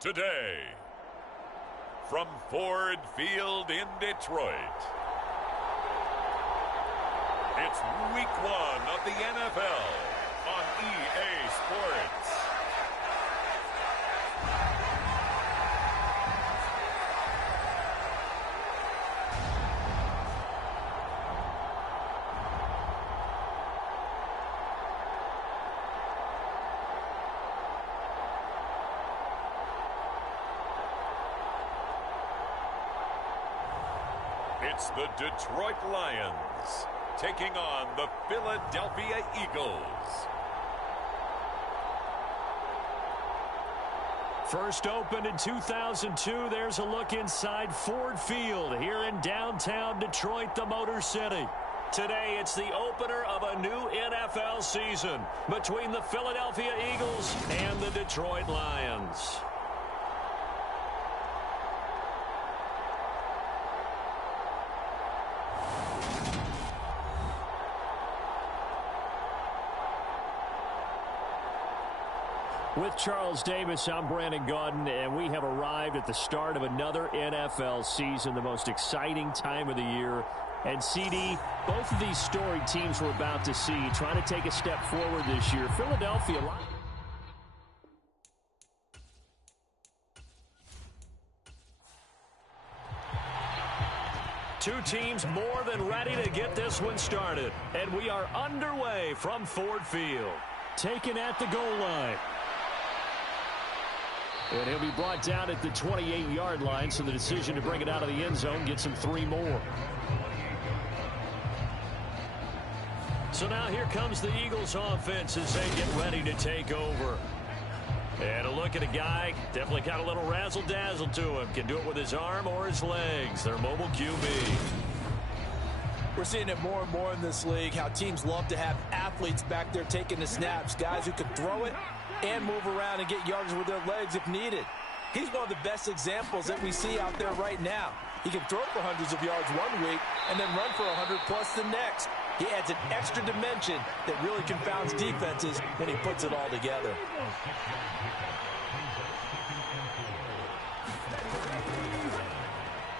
Today, from Ford Field in Detroit, it's Week 1 of the NFL on EA Sports. It's the Detroit Lions taking on the Philadelphia Eagles. First opened in 2002, there's a look inside Ford Field here in downtown Detroit, the Motor City. Today, it's the opener of a new NFL season between the Philadelphia Eagles and the Detroit Lions. With Charles Davis, I'm Brandon Gaudin, and we have arrived at the start of another NFL season, the most exciting time of the year. And CD, both of these storied teams we're about to see trying to take a step forward this year. Philadelphia. Two teams more than ready to get this one started. And we are underway from Ford Field. Taken at the goal line. And he'll be brought down at the 28-yard line, so the decision to bring it out of the end zone gets him 3 more. So now here comes the Eagles offense as they get ready to take over. And a look at a guy, definitely got a little razzle-dazzle to him. Can do it with his arm or his legs. Their mobile QB. We're seeing it more and more in this league, how teams love to have athletes back there taking the snaps, guys who can throw it and move around and get yards with their legs if needed. He's one of the best examples that we see out there right now. He can throw for hundreds of yards one week and then run for 100+ the next. He adds an extra dimension that really confounds defenses when he puts it all together.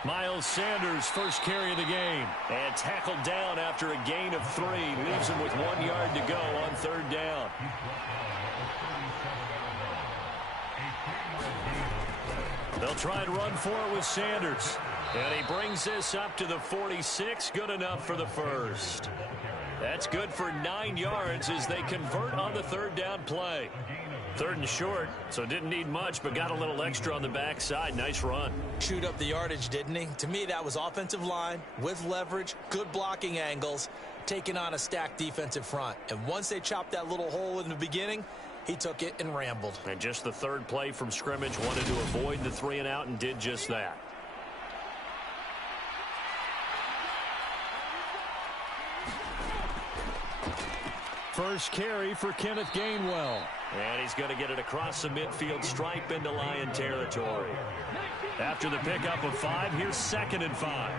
Miles Sanders, first carry of the game. And tackled down after a gain of 3. Leaves him with 1 yard to go on 3rd down. They'll try and run for it with Sanders. And he brings this up to the 46. Good enough for the first. That's good for 9 yards as they convert on the 3rd down play. 3rd and short, so didn't need much, but got a little extra on the backside. Nice run. Chewed up the yardage, didn't he? To me, that was offensive line with leverage, good blocking angles, taking on a stacked defensive front. And once they chopped that little hole in the beginning, he took it and rambled. And just the 3rd play from scrimmage, wanted to avoid the 3 and out and did just that. First carry for Kenneth Gainwell. And he's going to get it across the midfield stripe into Lion territory. After the pickup of 5, here's 2nd and 5.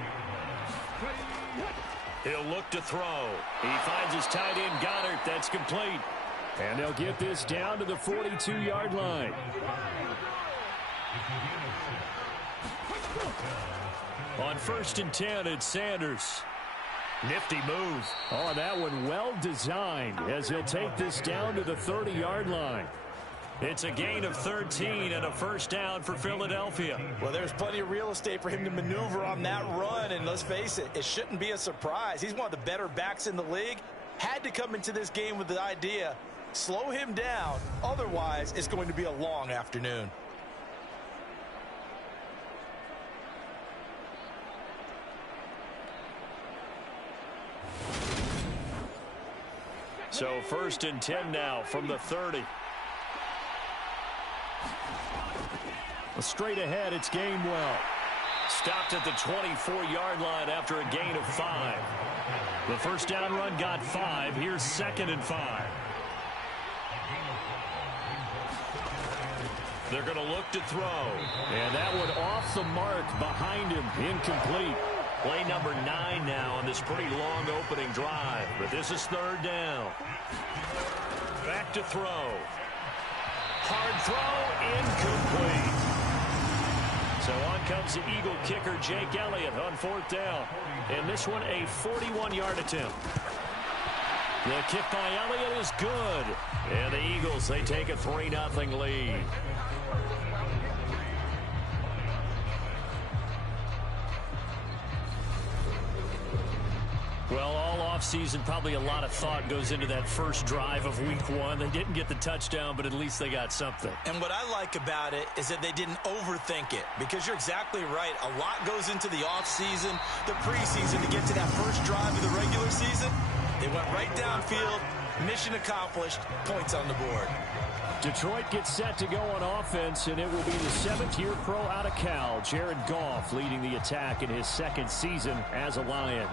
He'll look to throw. He finds his tight end, Goddard. That's complete. And they'll get this down to the 42-yard line. On 1st and 10, it's Sanders. Nifty move. Oh, that one well designed as he'll take this down to the 30-yard line. It's a gain of 13 and a first down for Philadelphia. Well, there's plenty of real estate for him to maneuver on that run, and let's face it, it shouldn't be a surprise. He's one of the better backs in the league. Had to come into this game with the idea, slow him down, otherwise it's going to be a long afternoon. So 1st and 10 now from the 30. Straight ahead, it's Gainwell. Stopped at the 24-yard line after a gain of 5. The first down run got 5. Here's 2nd and 5. They're going to look to throw. And that one off the mark behind him. Incomplete. Play number 9 now on this pretty long opening drive. But this is 3rd down. Back to throw. Hard throw, incomplete. So on comes the Eagle kicker, Jake Elliott, on 4th down. And this one, a 41-yard attempt. The kick by Elliott is good. And the Eagles, they take a 3-0 lead. Well, all offseason, probably a lot of thought goes into that first drive of week 1. They didn't get the touchdown, but at least they got something. And what I like about it is that they didn't overthink it, because you're exactly right. A lot goes into the offseason, the preseason, to get to that first drive of the regular season. They went right downfield, mission accomplished, points on the board. Detroit gets set to go on offense, and it will be the 7th-year pro out of Cal, Jared Goff, leading the attack in his 2nd season as a Lion.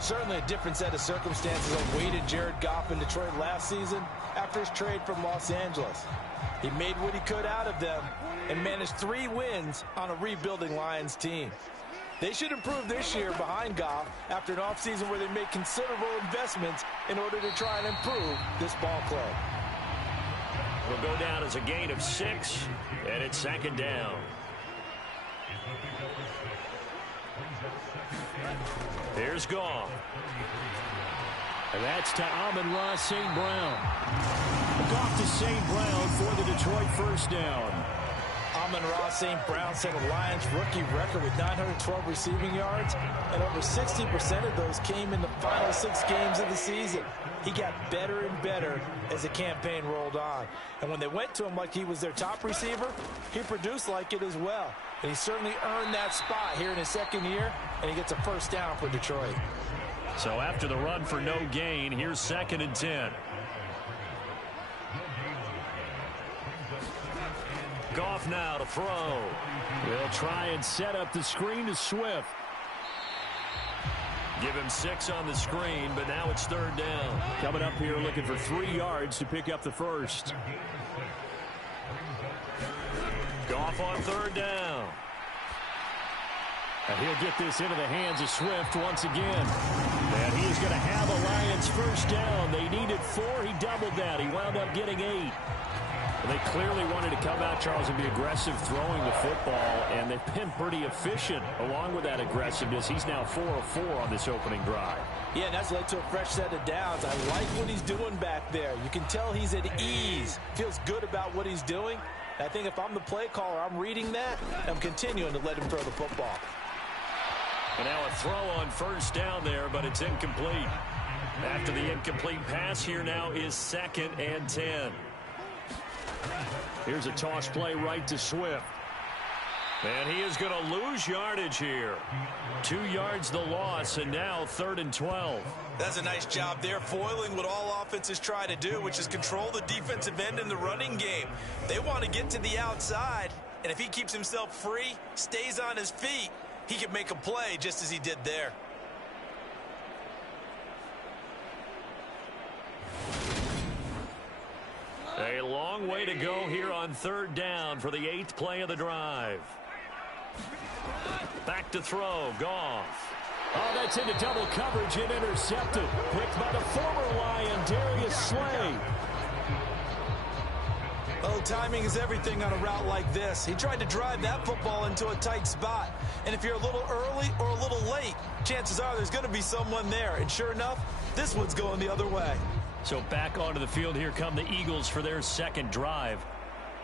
Certainly a different set of circumstances awaited Jared Goff in Detroit last season after his trade from Los Angeles. He made what he could out of them and managed 3 wins on a rebuilding Lions team. They should improve this year behind Goff after an offseason where they made considerable investments in order to try and improve this ball club. Will go down as a gain of 6, and it's 2nd down. Here's Goff. And that's to Amon-Ra St. Brown. Goff to St. Brown for the Detroit first down. Amon-Ra St. Brown set a Lions rookie record with 912 receiving yards, and over 60% of those came in the final 6 games of the season. He got better and better as the campaign rolled on. And when they went to him like he was their top receiver, he produced like it as well. And he certainly earned that spot here in his 2nd year, and he gets a first down for Detroit. So after the run for no gain, here's 2nd and 10. Goff now to throw. They'll try and set up the screen to Swift. Give him 6 on the screen, but now it's 3rd down. Coming up here looking for 3 yards to pick up the first. Goff on 3rd down. And he'll get this into the hands of Swift once again. And he is going to have a Lions first down. They needed 4. He doubled that. He wound up getting 8. They clearly wanted to come out, Charles, and be aggressive throwing the football, and they've been pretty efficient along with that aggressiveness. He's now 4 of 4 on this opening drive. Yeah, and that's led to a fresh set of downs. I like what he's doing back there. You can tell he's at ease, feels good about what he's doing. I think if I'm the play caller, I'm reading that, and I'm continuing to let him throw the football. And now a throw on first down there, but it's incomplete. After the incomplete pass, here now is 2nd and 10. Here's a toss play right to Swift. And he is going to lose yardage here. 2 yards the loss, and now 3rd and 12. That's a nice job there, foiling what all offenses try to do, which is control the defensive end in the running game. They want to get to the outside, and if he keeps himself free, stays on his feet, he can make a play just as he did there. A long way to go here on 3rd down for the 8th play of the drive. Back to throw, Goff. Oh, that's into double coverage and intercepted. Picked by the former Lion, Darius Slay. Oh, timing is everything on a route like this. He tried to drive that football into a tight spot. And if you're a little early or a little late, chances are there's going to be someone there. And sure enough, this one's going the other way. So back onto the field, here come the Eagles for their 2nd drive.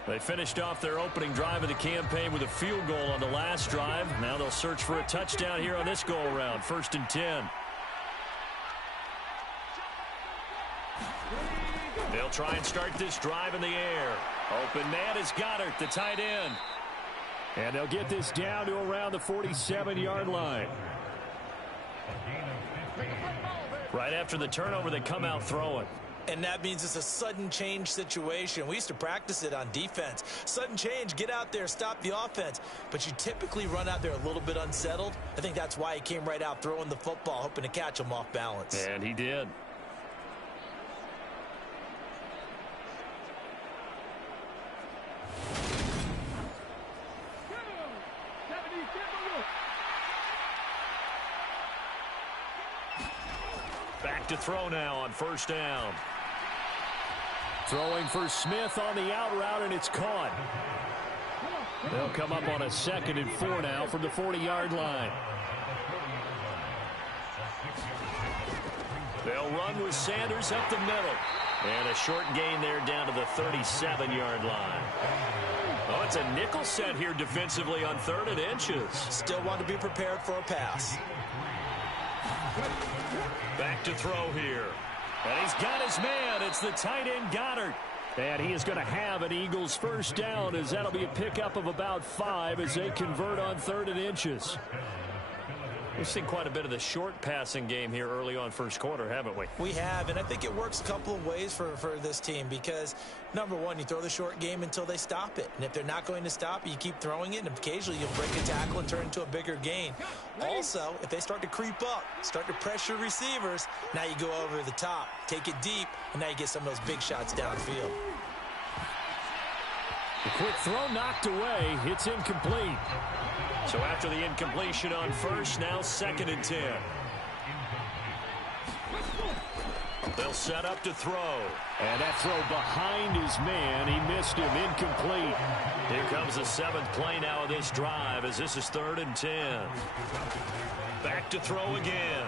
They finished off their opening drive of the campaign with a field goal on the last drive. Now they'll search for a touchdown here on this go-around. 1st and 10. They'll try and start this drive in the air. Open man is Goddard, the tight end. And they'll get this down to around the 47-yard line. Right after the turnover, they come out throwing. And that means it's a sudden change situation. We used to practice it on defense. Sudden change, get out there, stop the offense. But you typically run out there a little bit unsettled. I think that's why he came right out throwing the football, hoping to catch him off balance. And he did. Back to throw now on 1st down. Throwing for Smith on the out route, and it's caught. They'll come up on a 2nd and 4 now from the 40-yard line. They'll run with Sanders up the middle. And a short gain there down to the 37-yard line. Oh, it's a nickel set here defensively on 3rd and inches. Still want to be prepared for a pass. Back to throw here. And he's got his man. It's the tight end Goddard. And he is going to have an Eagles first down, as that'll be a pickup of about 5 as they convert on 3rd and inches. We've seen quite a bit of the short passing game here early on first quarter, haven't we? We have, and I think it works a couple of ways for this team because, number one, you throw the short game until they stop it. And if they're not going to stop it, you keep throwing it, and occasionally you'll break a tackle and turn into a bigger gain. Also, if they start to creep up, start to pressure receivers, now you go over the top, take it deep, and now you get some of those big shots downfield. The quick throw knocked away. It's incomplete. So after the incompletion on first, now 2nd and 10. They'll set up to throw. And that throw behind his man. He missed him. Incomplete. Here comes the 7th play now of this drive as this is 3rd and 10. Back to throw again.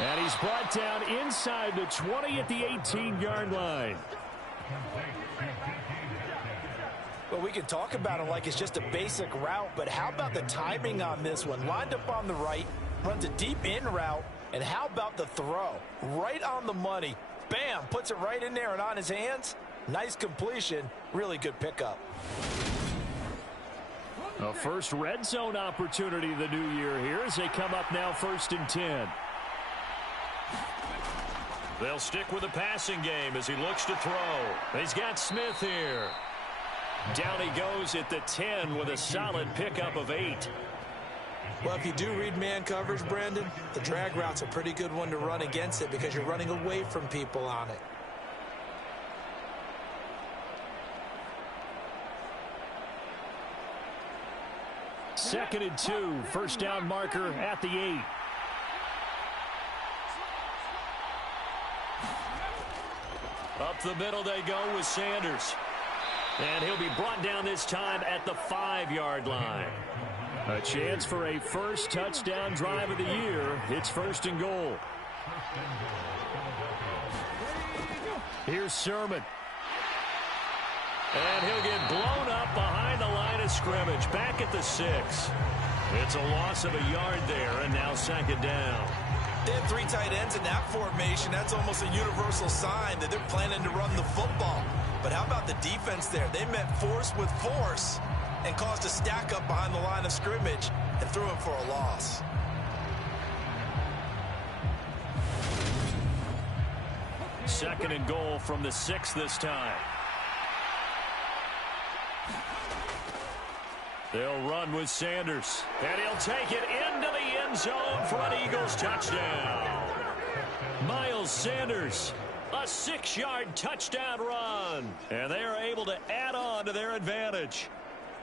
And he's brought down inside the 20 at the 18-yard line. Well, we can talk about it like it's just a basic route, but how about the timing on this one? Lined up on the right, runs a deep in route, and how about the throw? Right on the money. Bam, puts it right in there and on his hands. Nice completion. Really good pickup. A first red zone opportunity the new year here as they come up now 1st and 10. They'll stick with the passing game as he looks to throw. He's got Smith here. Down he goes at the 10 with a solid pickup of 8. Well, if you do read man coverage, Brandon, the drag route's a pretty good one to run against it because you're running away from people on it. Second and 2, first down marker at the 8. Up the middle they go with Sanders. And he'll be brought down this time at the 5-yard line. A chance for a first touchdown drive of the year. It's 1st and goal. Here's Sermon. And he'll get blown up behind the line of scrimmage. Back at the 6. It's a loss of a yard there, and now 2nd down. They have 3 tight ends in that formation. That's almost a universal sign that they're planning to run the football. But how about the defense there? They met force with force and caused a stack up behind the line of scrimmage and threw him for a loss. Second and goal from the 6 this time. They'll run with Sanders. And he'll take it into the end zone for an Eagles touchdown. Miles Sanders, a 6-yard touchdown run. And they are able to add on to their advantage.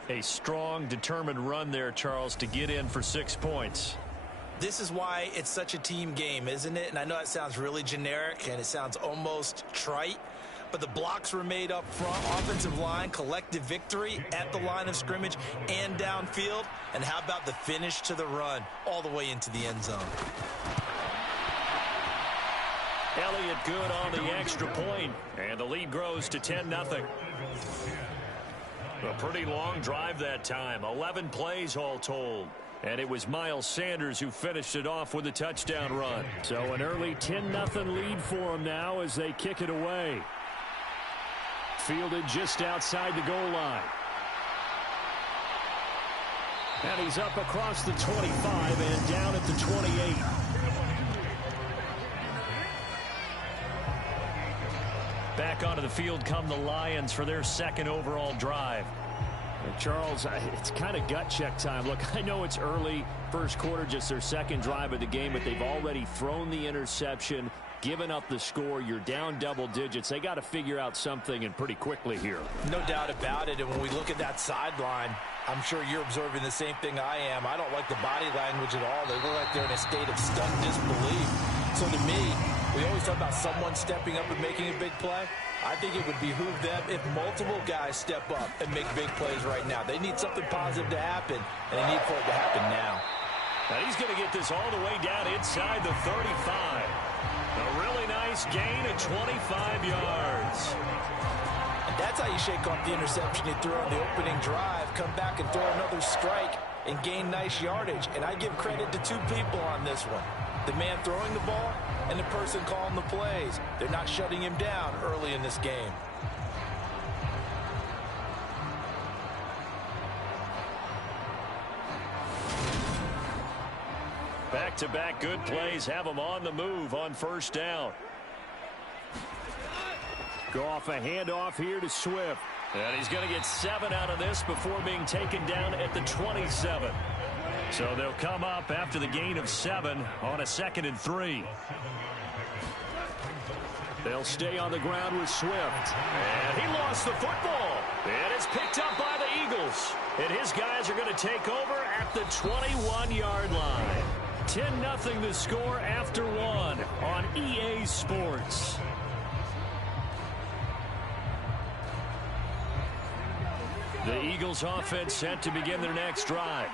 A strong, determined run there, Charles, to get in for 6 points. This is why it's such a team game, isn't it? And I know it sounds really generic and it sounds almost trite. But the blocks were made up front, offensive line, collective victory at the line of scrimmage and downfield. And how about the finish to the run all the way into the end zone? Elliott good on the extra point, and the lead grows to 10-0. A pretty long drive that time, 11 plays all told. And it was Miles Sanders who finished it off with a touchdown run. So an early 10-0 lead for them now as they kick it away. Fielded just outside the goal line. And he's up across the 25 and down at the 28. Back onto the field come the Lions for their 2nd overall drive. And Charles, it's kind of gut check time. Look, I know it's early, first quarter, just their 2nd drive of the game, but they've already thrown the interception, given up the score. You're down double digits. They got to figure out something, and pretty quickly here. No doubt about it. And when we look at that sideline, I'm sure you're observing the same thing I am. I don't like the body language at all. They look like they're in a state of stunned disbelief. So to me, We always talk about someone stepping up and making a big play. I think it would behoove them if multiple guys step up and make big plays right now. They need something positive to happen, and they need for it to happen now. And he's going to get this all the way down inside the 35. A really nice gain of 25 yards. And that's how you shake off the interception you threw on the opening drive, come back and throw another strike and gain nice yardage. And I give credit to two people on this one. The man throwing the ball and the person calling the plays. They're not shutting him down early in this game. Back-to-back good plays have him on the move on first down. Goff a handoff here to Swift. And he's going to get 7 out of this before being taken down at the 27. So they'll come up after the gain of 7 on a 2nd and 3. They'll stay on the ground with Swift. And he lost the football. It is picked up by the Eagles. And his guys are going to take over at the 21-yard line. 10-0 the score after 1 on EA Sports. The Eagles offense set to begin their next drive.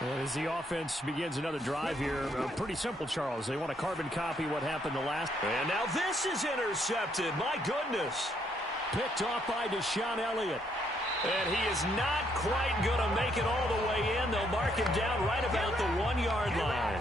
And as the offense begins another drive here, pretty simple, Charles. They want to carbon copy what happened the last. And now this is intercepted. My goodness. Picked off by Deshaun Elliott. And he is not quite going to make it all the way in. They'll mark him down right about the 1-yard line.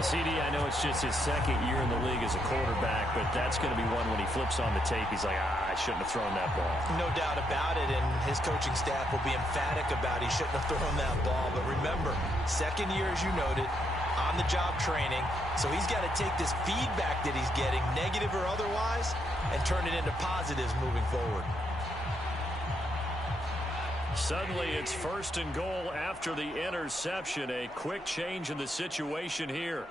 CD, I know it's just his 2nd year in the league as a quarterback, but that's going to be one when he flips on the tape. He's like, I shouldn't have thrown that ball. No doubt about it, and his coaching staff will be emphatic about he shouldn't have thrown that ball. But remember, 2nd year, as you noted, on-the-job training. So he's got to take this feedback that he's getting, negative or otherwise, and turn it into positives moving forward. Suddenly, it's 1st and goal after the interception. A quick change in the situation here.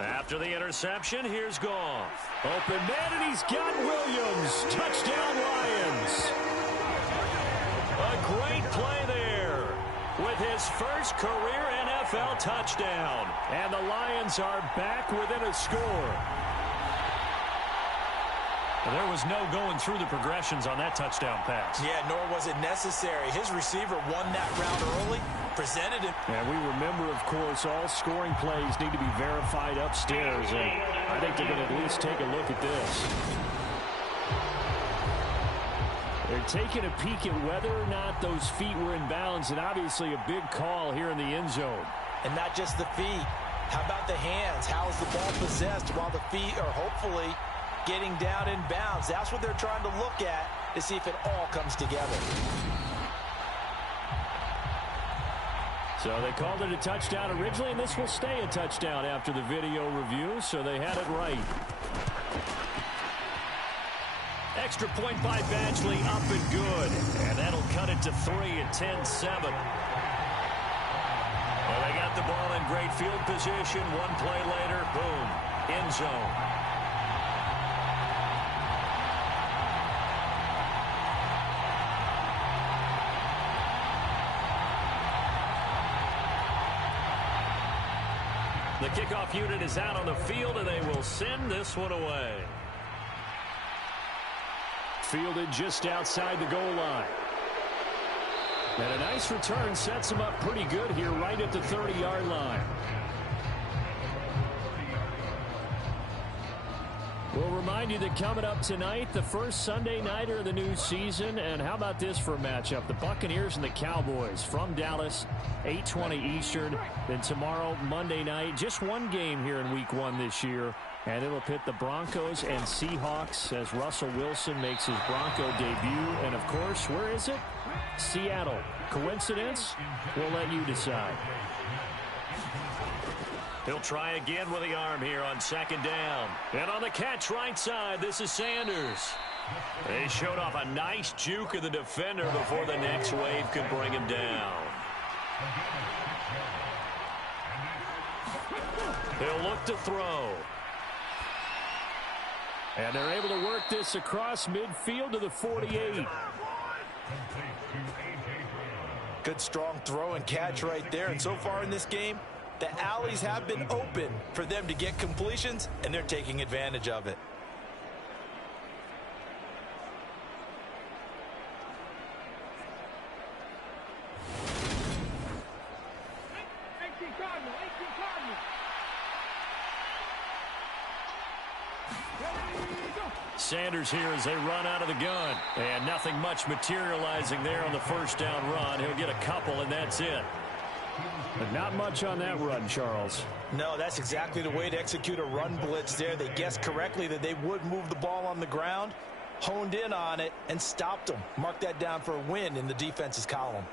After the interception, here's Goff. Open man, and he's got Williams. Touchdown, Lions. A great play there with his first career NFL touchdown. And the Lions are back within a score. There was no going through the progressions on that touchdown pass. Yeah, nor was it necessary. His receiver won that route early, presented him. And we remember, of course, all scoring plays need to be verified upstairs. And I think they're going to at least take a look at this. They're taking a peek at whether or not those feet were in bounds, and obviously a big call here in the end zone. And not just the feet. How about the hands? How is the ball possessed while the feet are hopefully getting down in bounds? That's what they're trying to look at to see if it all comes together. So they called it a touchdown originally, and this will stay a touchdown after the video review, so they had it right. Extra point by Badgley, up and good. And that'll cut it to 3 at 10-7. Well, they got the ball in great field position. One play later, boom, end zone. The kickoff unit is out on the field, and they will send this one away. Fielded just outside the goal line. And a nice return sets him up pretty good here right at the 30-yard line. We'll remind you that coming up tonight, the first Sunday nighter of the new season. And how about this for a matchup? The Buccaneers and the Cowboys from Dallas, 8:20 Eastern. Then tomorrow, Monday night, just one game here in Week 1 this year. And it'll pit the Broncos and Seahawks as Russell Wilson makes his Bronco debut. And, of course, where is it? Seattle. Coincidence? We'll let you decide. He'll try again with the arm here on 2nd down. And on the catch right side, this is Sanders. They showed off a nice juke of the defender before the next wave could bring him down. He'll look to throw. And they're able to work this across midfield to the 48. Good strong throw and catch right there. And so far in this game, The alleys have been open for them to get completions, and they're taking advantage of it. Sanders here as they run out of the gun. And nothing much materializing there on the first down run. He'll get a couple, and that's it. But not much on that run, Charles. No, that's exactly the way to execute a run blitz there. They guessed correctly that they would move the ball on the ground, honed in on it, and stopped them. Mark that down for a win in the defense's column.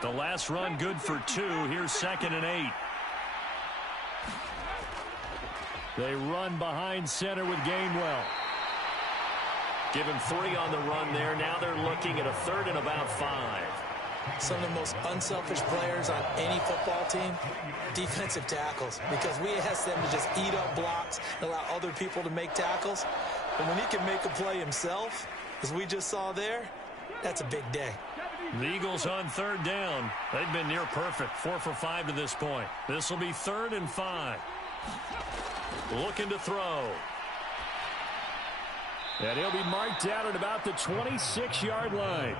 The last run good for 2. Here's 2nd and 8. They run behind center with Gainwell. Give him 3 on the run there. Now they're looking at a 3rd and about 5. Some of the most unselfish players on any football team, defensive tackles, because we ask them to just eat up blocks and allow other people to make tackles. And when he can make a play himself, as we just saw there, that's a big day. The Eagles on 3rd down. They've been near perfect. 4 for 5 to this point. This will be 3rd and 5. Looking to throw. And he'll be marked out at about the 26-yard line.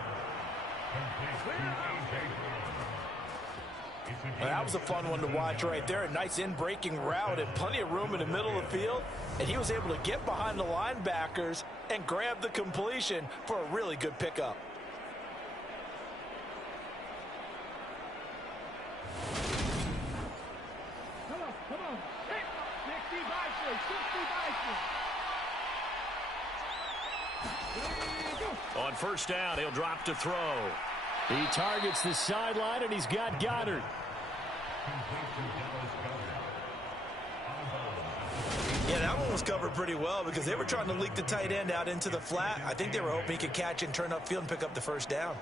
Well, that was a fun one to watch right there. A nice in-breaking route and plenty of room in the middle of the field. And he was able to get behind the linebackers and grab the completion for a really good pickup. On first down, he'll drop to throw. He targets the sideline, and he's got Goddard. Yeah, that one was covered pretty well because they were trying to leak the tight end out into the flat. I think they were hoping he could catch and turn upfield and pick up the first down.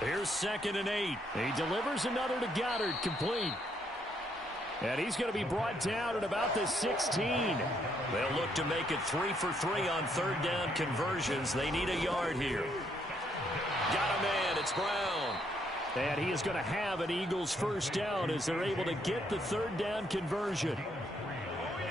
Here's 2nd and 8. He delivers another to Goddard, complete. And he's going to be brought down at about the 16. They'll look to make it 3 for 3 on 3rd down conversions. They need a yard here. Got a man. It's Brown. And he is going to have an Eagles first down as they're able to get the 3rd down conversion.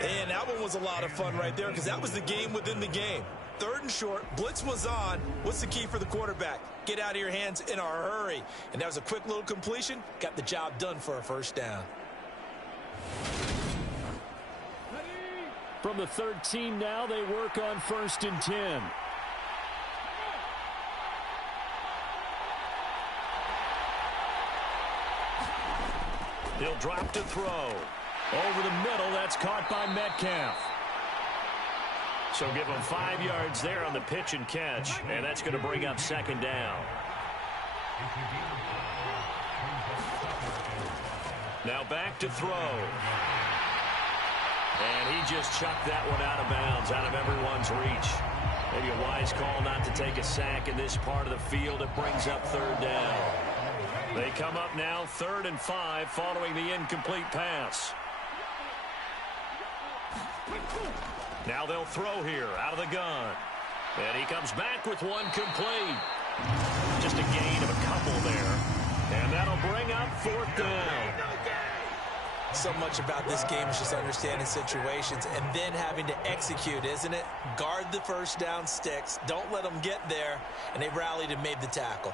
And that one was a lot of fun right there because that was the game within the game. 3rd and short, blitz was on. What's the key for the quarterback? Get out of your hands in a hurry. And that was a quick little completion. Got the job done for a first down. From the 13 now, they work on 1st and 10. He'll drop to throw. Over the middle, that's caught by Metcalf. So give him 5 yards there on the pitch and catch, and that's going to bring up 2nd down. Now back to throw. And he just chucked that one out of bounds, out of everyone's reach. Maybe a wise call not to take a sack in this part of the field. It brings up 3rd down. They come up now 3rd and 5 following the incomplete pass. Now they'll throw here out of the gun. And he comes back with one complete. Just a gain of a couple there. And that'll bring up 4th down. So much about this game is just understanding situations and then having to execute, isn't it? Guard the first down sticks. Don't let them get there. And they rallied and made the tackle.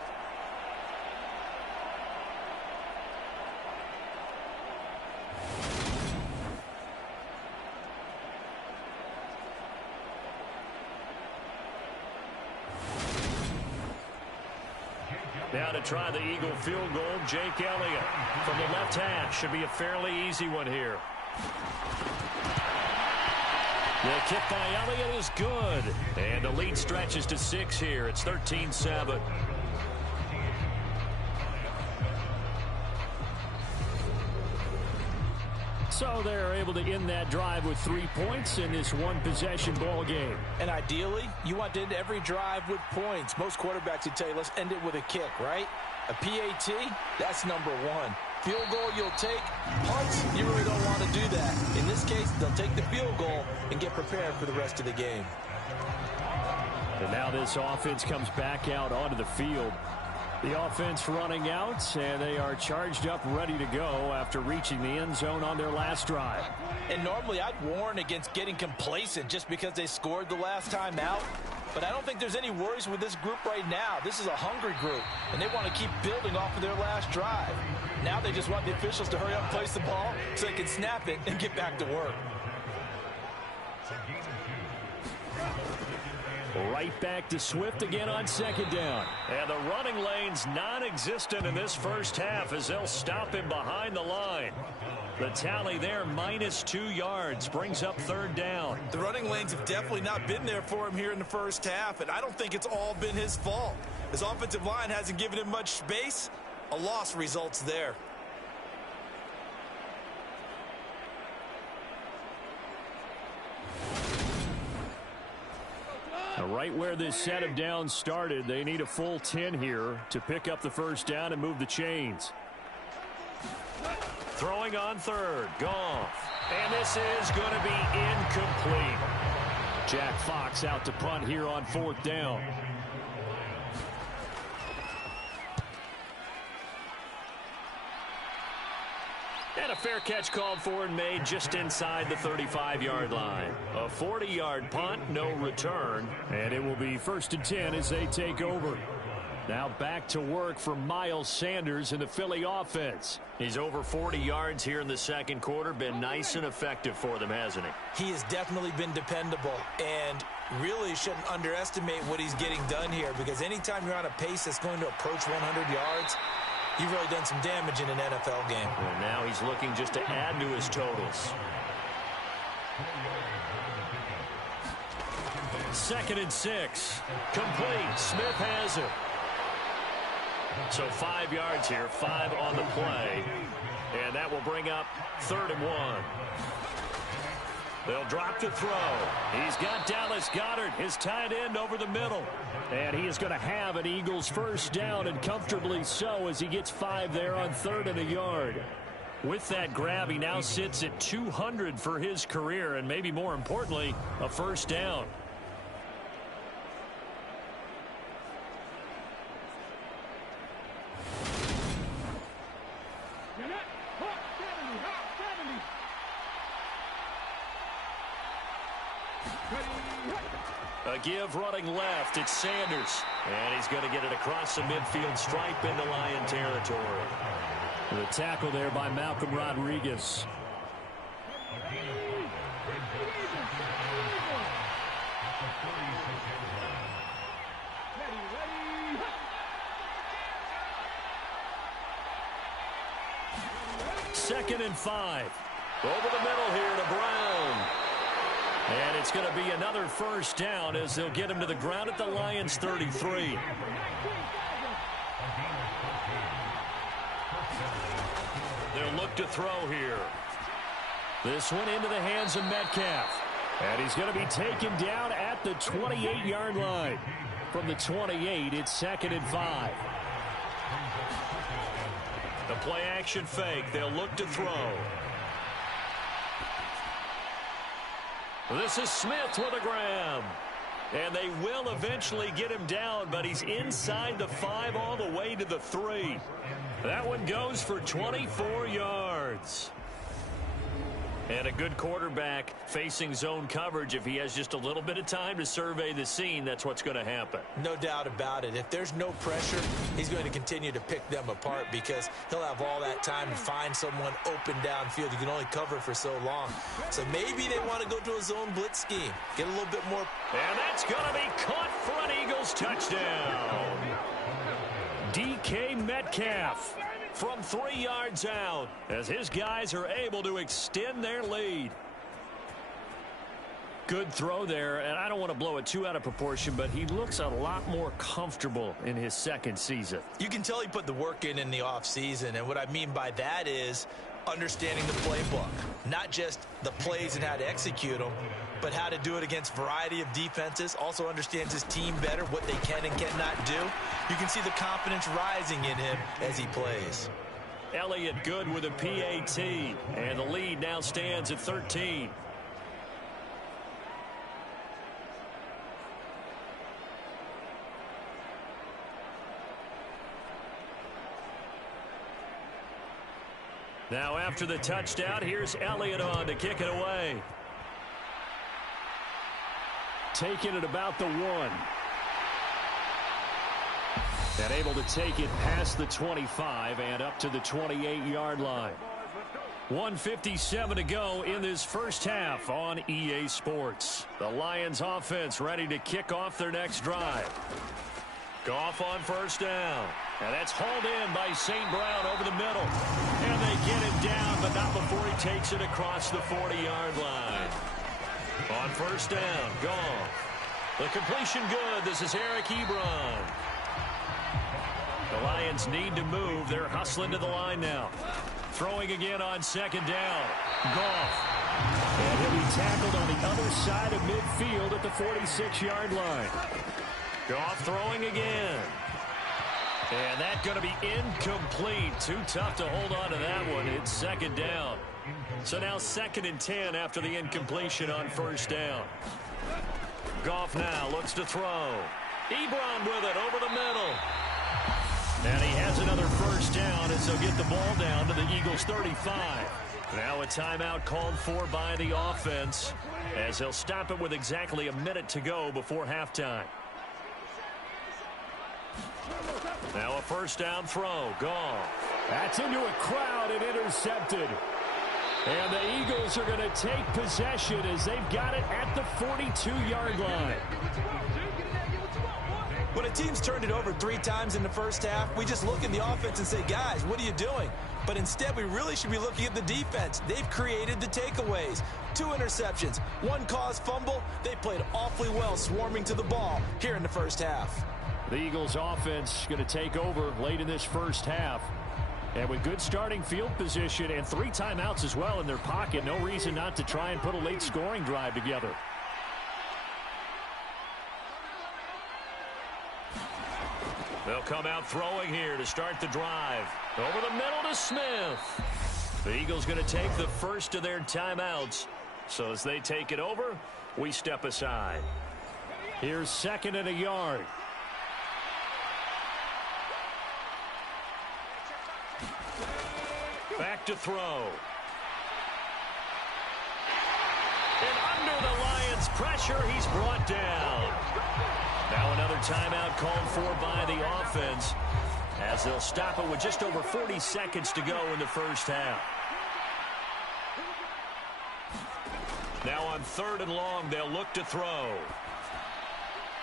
Now to try the Eagle field goal, Jake Elliott from the left hash. Should be a fairly easy one here. The kick by Elliott is good. And the lead stretches to 6 here. It's 13-7. So they're able to end that drive with 3 points in this one-possession ball game. And ideally, you want to end every drive with points. Most quarterbacks would tell you, let's end it with a kick, right? A PAT, that's number 1. Field goal you'll take. Punts, you really don't want to do that. In this case, they'll take the field goal and get prepared for the rest of the game. And now this offense comes back out onto the field. The offense running out, and they are charged up, ready to go after reaching the end zone on their last drive. And normally I'd warn against getting complacent just because they scored the last time out. But I don't think there's any worries with this group right now. This is a hungry group, and they want to keep building off of their last drive. Now they just want the officials to hurry up and place the ball so they can snap it and get back to work. Right back to Swift again on second down. And the running lane's non-existent in this first half as they'll stop him behind the line. The tally there, -2 yards, brings up third down. The running lanes have definitely not been there for him here in the first half, and I don't think it's all been his fault. His offensive line hasn't given him much space. A loss results there. Right where this set of downs started, they need a full 10 here to pick up the first down and move the chains. Throwing on third, Goff. And this is going to be incomplete. Jack Fox out to punt here on fourth down. And a fair catch called for and made just inside the 35-yard line. A 40-yard punt, no return. And it will be 1st and 10 as they take over. Now back to work for Miles Sanders in the Philly offense. He's over 40 yards here in the second quarter. Been nice and effective for them, hasn't he? He has definitely been dependable, and really shouldn't underestimate what he's getting done here, because anytime you're on a pace that's going to approach 100 yards, you've really done some damage in an NFL game. And now he's looking just to add to his totals. 2nd and 6. Complete. Smith has it. So 5 yards here, 5 on the play. And that will bring up 3rd and 1. They'll drop to throw. He's got Dallas Goedert, his tight end, over the middle. And he is going to have an Eagles first down, and comfortably so, as he gets 5 there on 3rd and a yard. With that grab, he now sits at 200 for his career, and maybe more importantly, a first down. A give running left. It's Sanders. And he's going to get it across the midfield stripe into Lion territory. The tackle there by Malcolm Rodriguez. Second and 5. Over the middle here to Brown. And it's going to be another first down as they'll get him to the ground at the Lions' 33. They'll look to throw here. This one into the hands of Metcalf. And he's going to be taken down at the 28-yard line. From the 28, it's 2nd and 5. The play action fake. They'll look to throw. This is Smith with a grab. And they will eventually get him down, but he's inside the 5 all the way to the 3. That one goes for 24 yards. And a good quarterback facing zone coverage. If he has just a little bit of time to survey the scene, that's what's going to happen. No doubt about it. If there's no pressure, he's going to continue to pick them apart because he'll have all that time to find someone open downfield. You can only cover for so long. So maybe they want to go to a zone blitz scheme. Get a little bit more. And that's going to be caught for an Eagles touchdown. DK Metcalf from 3 yards out as his guys are able to extend their lead. Good throw there, and I don't want to blow it too out of proportion, but he looks a lot more comfortable in his second season. You can tell he put the work in the offseason, and what I mean by that is understanding the playbook. Not just the plays and how to execute them, but how to do it against a variety of defenses. Also understands his team better, what they can and cannot do. You can see the confidence rising in him as he plays. Elliott good with a PAT, and the lead now stands at 13. Now after the touchdown, here's Elliott on to kick it away. Taking it about the 1. And able to take it past the 25 and up to the 28-yard line. 1:57 to go in this first half on EA Sports. The Lions offense ready to kick off their next drive. Goff on first down. And that's hauled in by St. Brown over the middle. And they get it down, but not before he takes it across the 40-yard line. On first down, Goff. The completion good. This is Eric Ebron. The Lions need to move. They're hustling to the line now. Throwing again on second down. Goff. And he'll be tackled on the other side of midfield at the 46-yard line. Goff throwing again. And that's going to be incomplete. Too tough to hold on to that one. It's second down. So now 2nd and 10 after the incompletion on first down. Goff now looks to throw. Ebron with it over the middle. And he has another first down as they'll get the ball down to the Eagles' 35. Now a timeout called for by the offense as they'll stop it with exactly a minute to go before halftime. Now a first down throw. Goff. That's into a crowd and intercepted. And the Eagles are going to take possession as they've got it at the 42-yard line. When a team's turned it over 3 times in the first half, we just look at the offense and say, guys, what are you doing? But instead, we really should be looking at the defense. They've created the takeaways. 2 interceptions, 1 caused fumble. They played awfully well swarming to the ball here in the first half. The Eagles offense going to take over late in this first half. And with good starting field position and 3 timeouts as well in their pocket, no reason not to try and put a late scoring drive together. They'll come out throwing here to start the drive. Over the middle to Smith. The Eagles going to take the first of their timeouts. So as they take it over, we step aside. Here's 2nd and a yard. Back to throw. And under the Lions' pressure, he's brought down. Now another timeout called for by the offense as they'll stop it with just over 40 seconds to go in the first half. Now on 3rd and long, they'll look to throw.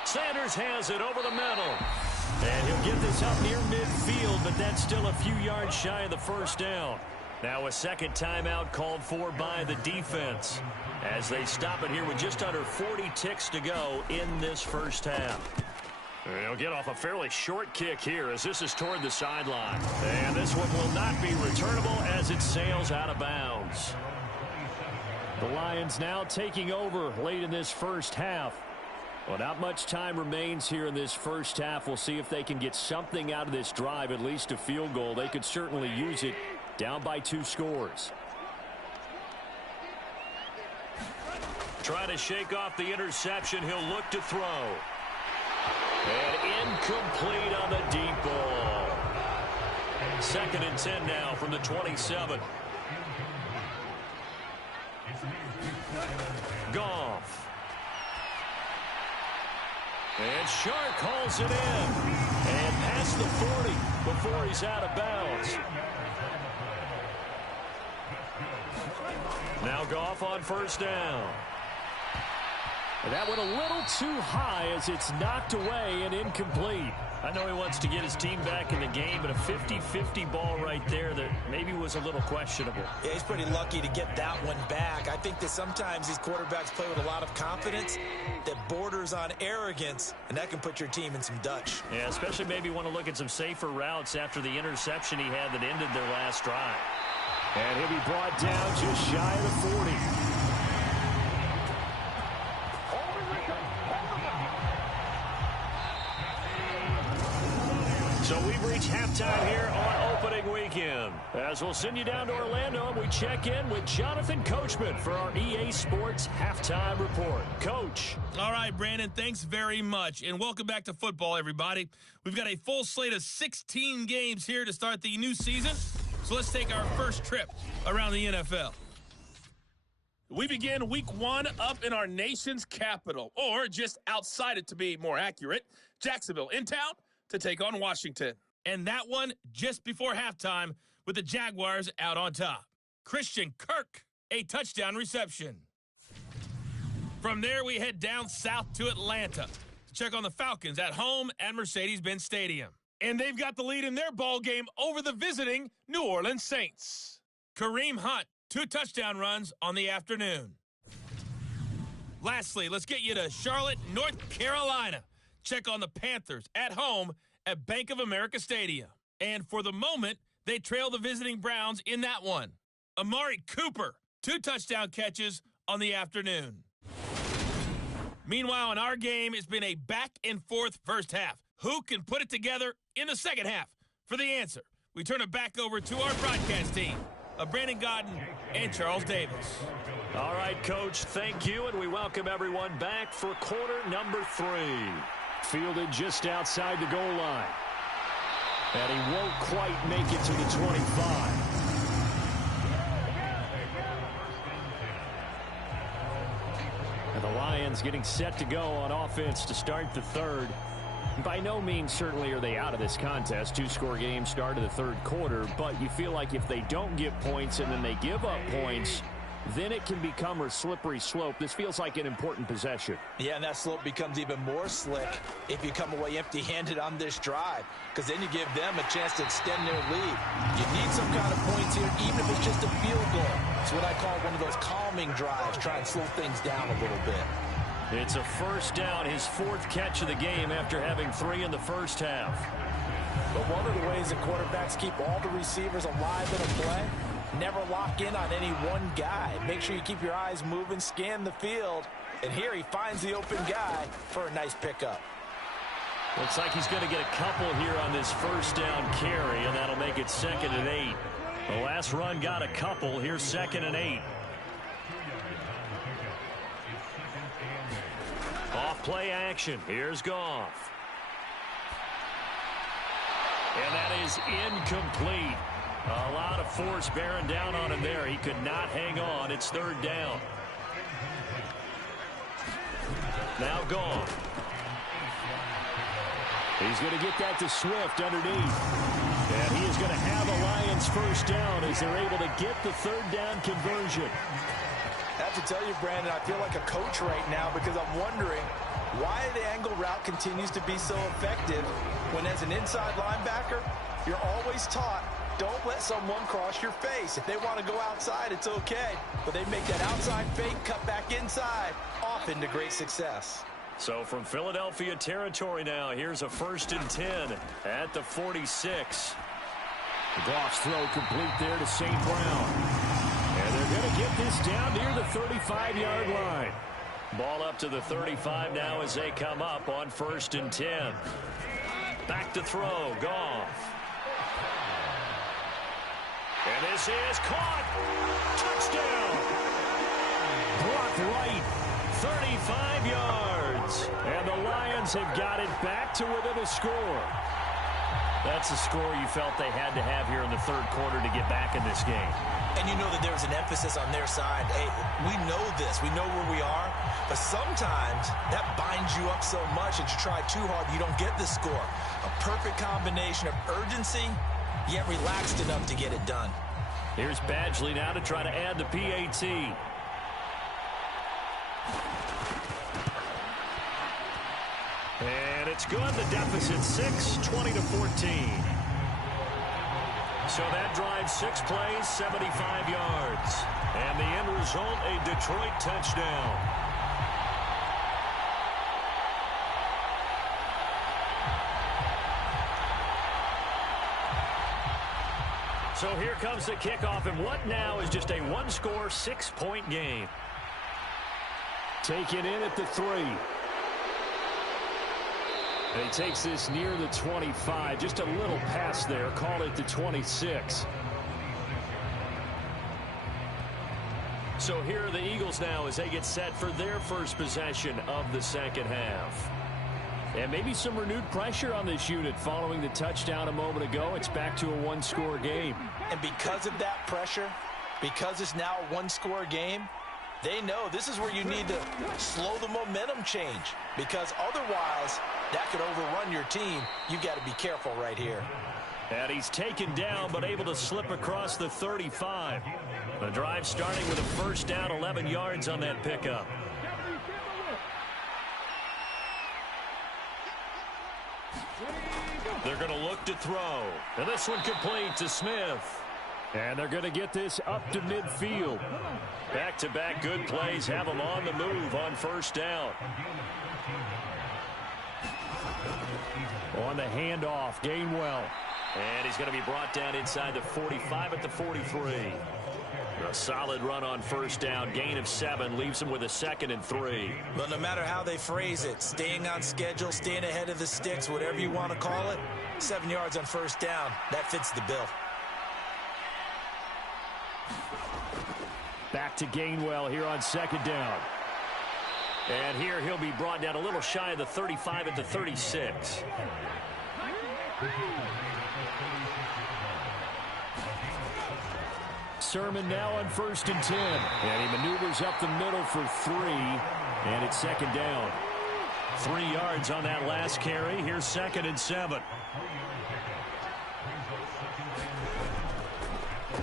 Sanders has it over the middle. And he'll get this up near midfield, but that's still a few yards shy of the first down. Now a second timeout called for by the defense as they stop it here with just under 40 ticks to go in this first half. They'll get off a fairly short kick here as this is toward the sideline. And this one will not be returnable as it sails out of bounds. The Lions now taking over late in this first half. Well, not much time remains here in this first half. We'll see if they can get something out of this drive, at least a field goal. They could certainly use it down by 2 scores. Trying to shake off the interception. He'll look to throw. And incomplete on the deep ball. 2nd and 10 now from the 27. Goff. And Shark hauls it in. And past the 40 before he's out of bounds. Now Goff on first down. And that went a little too high as it's knocked away and incomplete. I know he wants to get his team back in the game, but a 50-50 ball right there that maybe was a little questionable. Yeah, he's pretty lucky to get that one back. I think that sometimes these quarterbacks play with a lot of confidence that borders on arrogance, and that can put your team in some Dutch. Yeah, especially maybe want to look at some safer routes after the interception he had that ended their last drive. And he'll be brought down just shy of the 40. So we've reached halftime here on opening weekend. As we'll send you down to Orlando, we check in with Jonathan Coachman for our EA Sports Halftime Report. Coach. All right, Brandon, thanks very much. And welcome back to football, everybody. We've got a full slate of 16 games here to start the new season. So let's take our first trip around the NFL. We begin week 1 up in our nation's capital, or just outside it to be more accurate. Jacksonville in town to take on Washington. And that one just before halftime with the Jaguars out on top. Christian Kirk, a touchdown reception. From there, we head down south to Atlanta to check on the Falcons at home at Mercedes-Benz Stadium. And they've got the lead in their ball game over the visiting New Orleans Saints. Kareem Hunt, 2 touchdown runs on the afternoon. Lastly, let's get you to Charlotte, North Carolina. Check on the Panthers at home at Bank of America Stadium. And for the moment, they trail the visiting Browns in that one. Amari Cooper, 2 touchdown catches on the afternoon. Meanwhile, in our game, it's been a back-and-forth first half. Who can put it together in the second half? For the answer, we turn it back over to our broadcast team of Brandon Godden and Charles Davis. All right, Coach, thank you, and we welcome everyone back for quarter number 3. Fielded just outside the goal line. And he won't quite make it to the 25. And the Lions getting set to go on offense to start the third. By no means certainly are they out of this contest. 2-score game start of the third quarter, but you feel like if they don't get points and then they give up points, then it can become a slippery slope. This feels like an important possession. Yeah, and that slope becomes even more slick if you come away empty-handed on this drive, because then you give them a chance to extend their lead. You need some kind of points here, even if it's just a field goal. It's what I call one of those calming drives, try and slow things down a little bit. It's a first down, his 4th catch of the game after having 3 in the first half. But one of the ways that quarterbacks keep all the receivers alive in a play, never lock in on any one guy. Make sure you keep your eyes moving, scan the field, and here he finds the open guy for a nice pickup. Looks like he's going to get a couple here on this first down carry, and that'll make it 2nd and 8. The last run got a couple. Here's 2nd and 8. Off play action. Here's Goff. And that is incomplete. A lot of force bearing down on him there. He could not hang on. It's 3rd down. Now Goff. He's going to get that to Swift underneath. And he is going to have a Lions first down as they're able to get the 3rd down conversion. I have to tell you, Brandon, I feel like a coach right now because I'm wondering why the angle route continues to be so effective when as an inside linebacker, you're always taught, don't let someone cross your face. If they want to go outside, it's okay. But they make that outside fake, cut back inside, often to great success. So from Philadelphia territory now, here's a 1st and 10 at the 46. Goff's throw complete there to St. Brown. And they're going to get this down near the 35-yard line. Ball up to the 35 now as they come up on 1st and 10. Back to throw, Goff. And this is caught. Touchdown. Blocked right. 35 yards. And the Lions have got it back to within a score. That's a score you felt they had to have here in the 3rd quarter to get back in this game. And you know that there's an emphasis on their side. Hey, we know this. We know where we are. But sometimes that binds you up so much that you try too hard, you don't get the score. A perfect combination of urgency, yet relaxed enough to get it done. Here's Badgley now to try to add the PAT. And it's good. The deficit 6, 20-14. So that drives 6 plays, 75 yards. And the end result, a Detroit touchdown. So here comes the kickoff, and what now is just a 1-score, 6-point game. Taken in at the 3. And he takes this near the 25. Just a little pass there. Call it the 26. So here are the Eagles now as they get set for their first possession of the second half. And maybe some renewed pressure on this unit following the touchdown a moment ago. It's back to a one-score game. And because of that pressure, because it's now a one-score game, they know this is where you need to slow the momentum change, because otherwise that could overrun your team. You've got to be careful right here. And he's taken down but able to slip across the 35. The drive starting with a first down, 11 yards on that pickup. They're going to look to throw. And this one complete to Smith. And they're going to get this up to midfield. Back-to-back good plays have them on the move on first down. On the handoff, Gainwell. And he's going to be brought down inside the 45 at the 43. A solid run on first down. Gain of 7 leaves him with a 2nd and 3. But no matter how they phrase it, staying on schedule, staying ahead of the sticks, whatever you want to call it, 7 yards on first down, that fits the bill. Back to Gainwell here on 2nd down. And here he'll be brought down a little shy of the 35 at the 36. Sermon now on 1st and 10. And he maneuvers up the middle for 3. And it's 2nd down. 3 yards on that last carry. Here's 2nd and 7.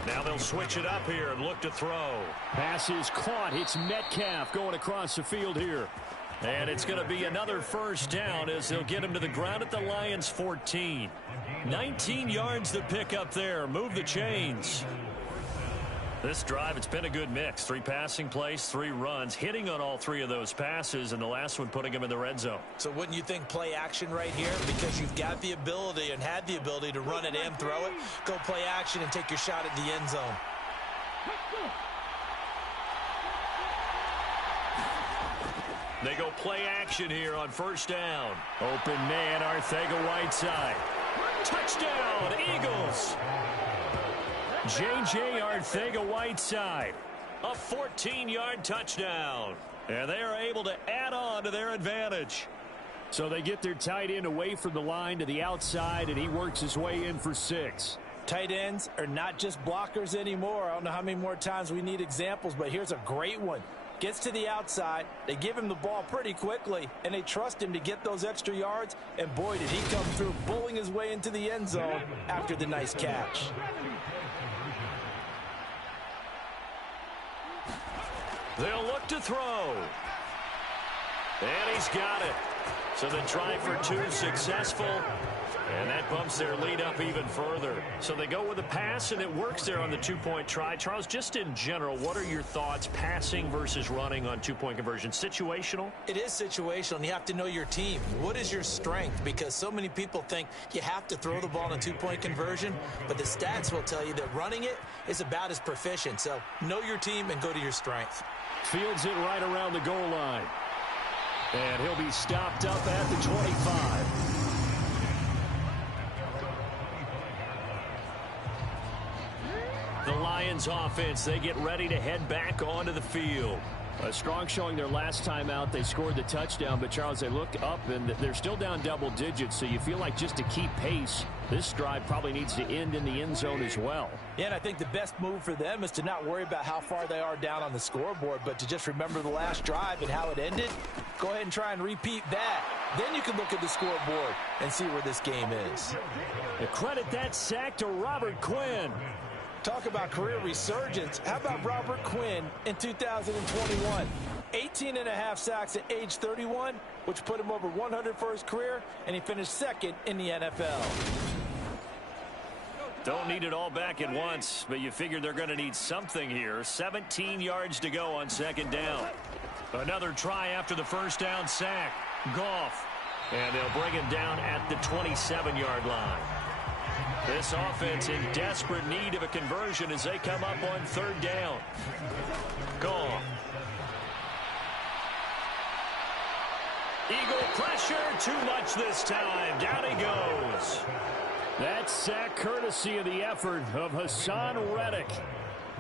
Now they'll switch it up here and look to throw. Pass is caught. It's Metcalf going across the field here. And it's going to be another first down as they'll get him to the ground at the Lions' 14. 19 yards to pick up there. Move the chains. This drive, it's been a good mix. 3 passing plays, 3 runs, hitting on all 3 of those passes, and the last one putting him in the red zone. So wouldn't you think play action right here? Because you've got the ability and had the ability to run it and throw it. Go play action and take your shot at the end zone. They go play action here on first down. Open man, Arcega-Whiteside. Touchdown, Eagles! J.J. Arcega-Whiteside. A 14-yard touchdown. And they are able to add on to their advantage. So they get their tight end away from the line to the outside, and he works his way in for 6. Tight ends are not just blockers anymore. I don't know how many more times we need examples, but here's a great one. Gets to the outside, they give him the ball pretty quickly, and they trust him to get those extra yards, and boy, did he come through, bowling his way into the end zone after the nice catch. They'll look to throw. And he's got it. So the try for 2 successful. And that bumps their lead up even further. So they go with a pass, and it works there on the 2-point try. Charles, just in general, what are your thoughts passing versus running on 2-point conversion? Situational? It is situational, and you have to know your team. What is your strength? Because so many people think you have to throw the ball in a 2-point conversion, but the stats will tell you that running it is about as proficient. So know your team and go to your strength. Fields it right around the goal line. And he'll be stopped up at the 25. The Lions offense, they get ready to head back onto the field. A strong showing their last time out. They scored the touchdown, but Charles, they look up and they're still down double digits, so you feel like just to keep pace, this drive probably needs to end in the end zone as well. Yeah, and I think the best move for them is to not worry about how far they are down on the scoreboard, but to just remember the last drive and how it ended. Go ahead and try and repeat that. Then you can look at the scoreboard and see where this game is. And credit that sack to Robert Quinn. Talk about career resurgence. How about Robert Quinn in 2021? 18.5 sacks at age 31, which put him over 100 for his career, and he finished 2nd in the NFL. Don't need it all back at once, but you figure they're going to need something here. 17 yards to go on 2nd down. Another try after the first down sack. Goff. And they'll bring him down at the 27-yard line. This offense in desperate need of a conversion as they come up on 3rd down. Goff. Eagle pressure, too much this time. Down he goes. That sack courtesy of the effort of Hassan Reddick.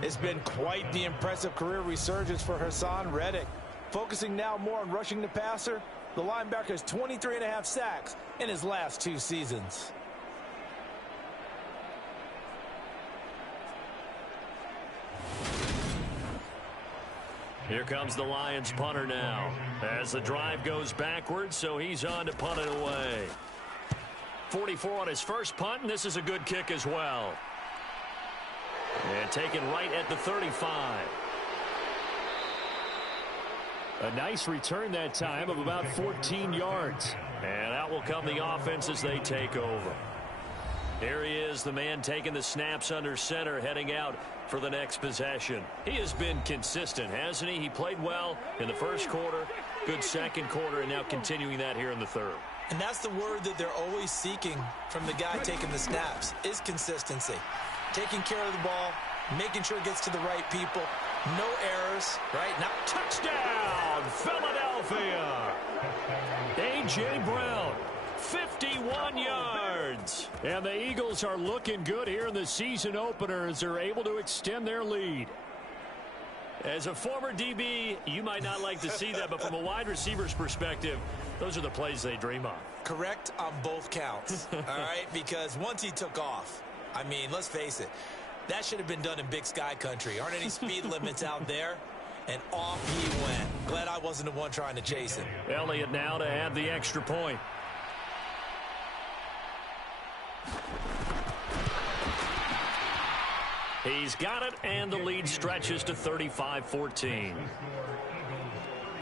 It's been quite the impressive career resurgence for Hassan Reddick. Focusing now more on rushing the passer The linebacker has 23.5 sacks in his last 2 seasons. Here comes the Lions punter now as the drive goes backwards, so he's on to punt it away. 44 on his first punt, and this is a good kick as well. And taken right at the 35. A nice return that time of about 14 yards. And out will come the offense as they take over. Here he is, the man taking the snaps under center, heading out for the next possession. He has been consistent, hasn't he? He played well in the first quarter, good second quarter, and now continuing that here in the third. And that's the word that they're always seeking from the guy taking the snaps, is consistency. Taking care of the ball, making sure it gets to the right people, no errors, right? Now, touchdown, Philadelphia! A.J. Brown, 51 yards. And the Eagles are looking good here in the season opener as they're able to extend their lead. As a former DB, you might not like to see that, but from a wide receiver's perspective, those are the plays they dream of. Correct on both counts, all right? Because once he took off, I mean, let's face it, that should have been done in Big Sky country. Aren't any speed limits out there? And off he went. Glad I wasn't the one trying to chase him. Elliott now to add the extra point. He's got it, and the lead stretches to 35-14.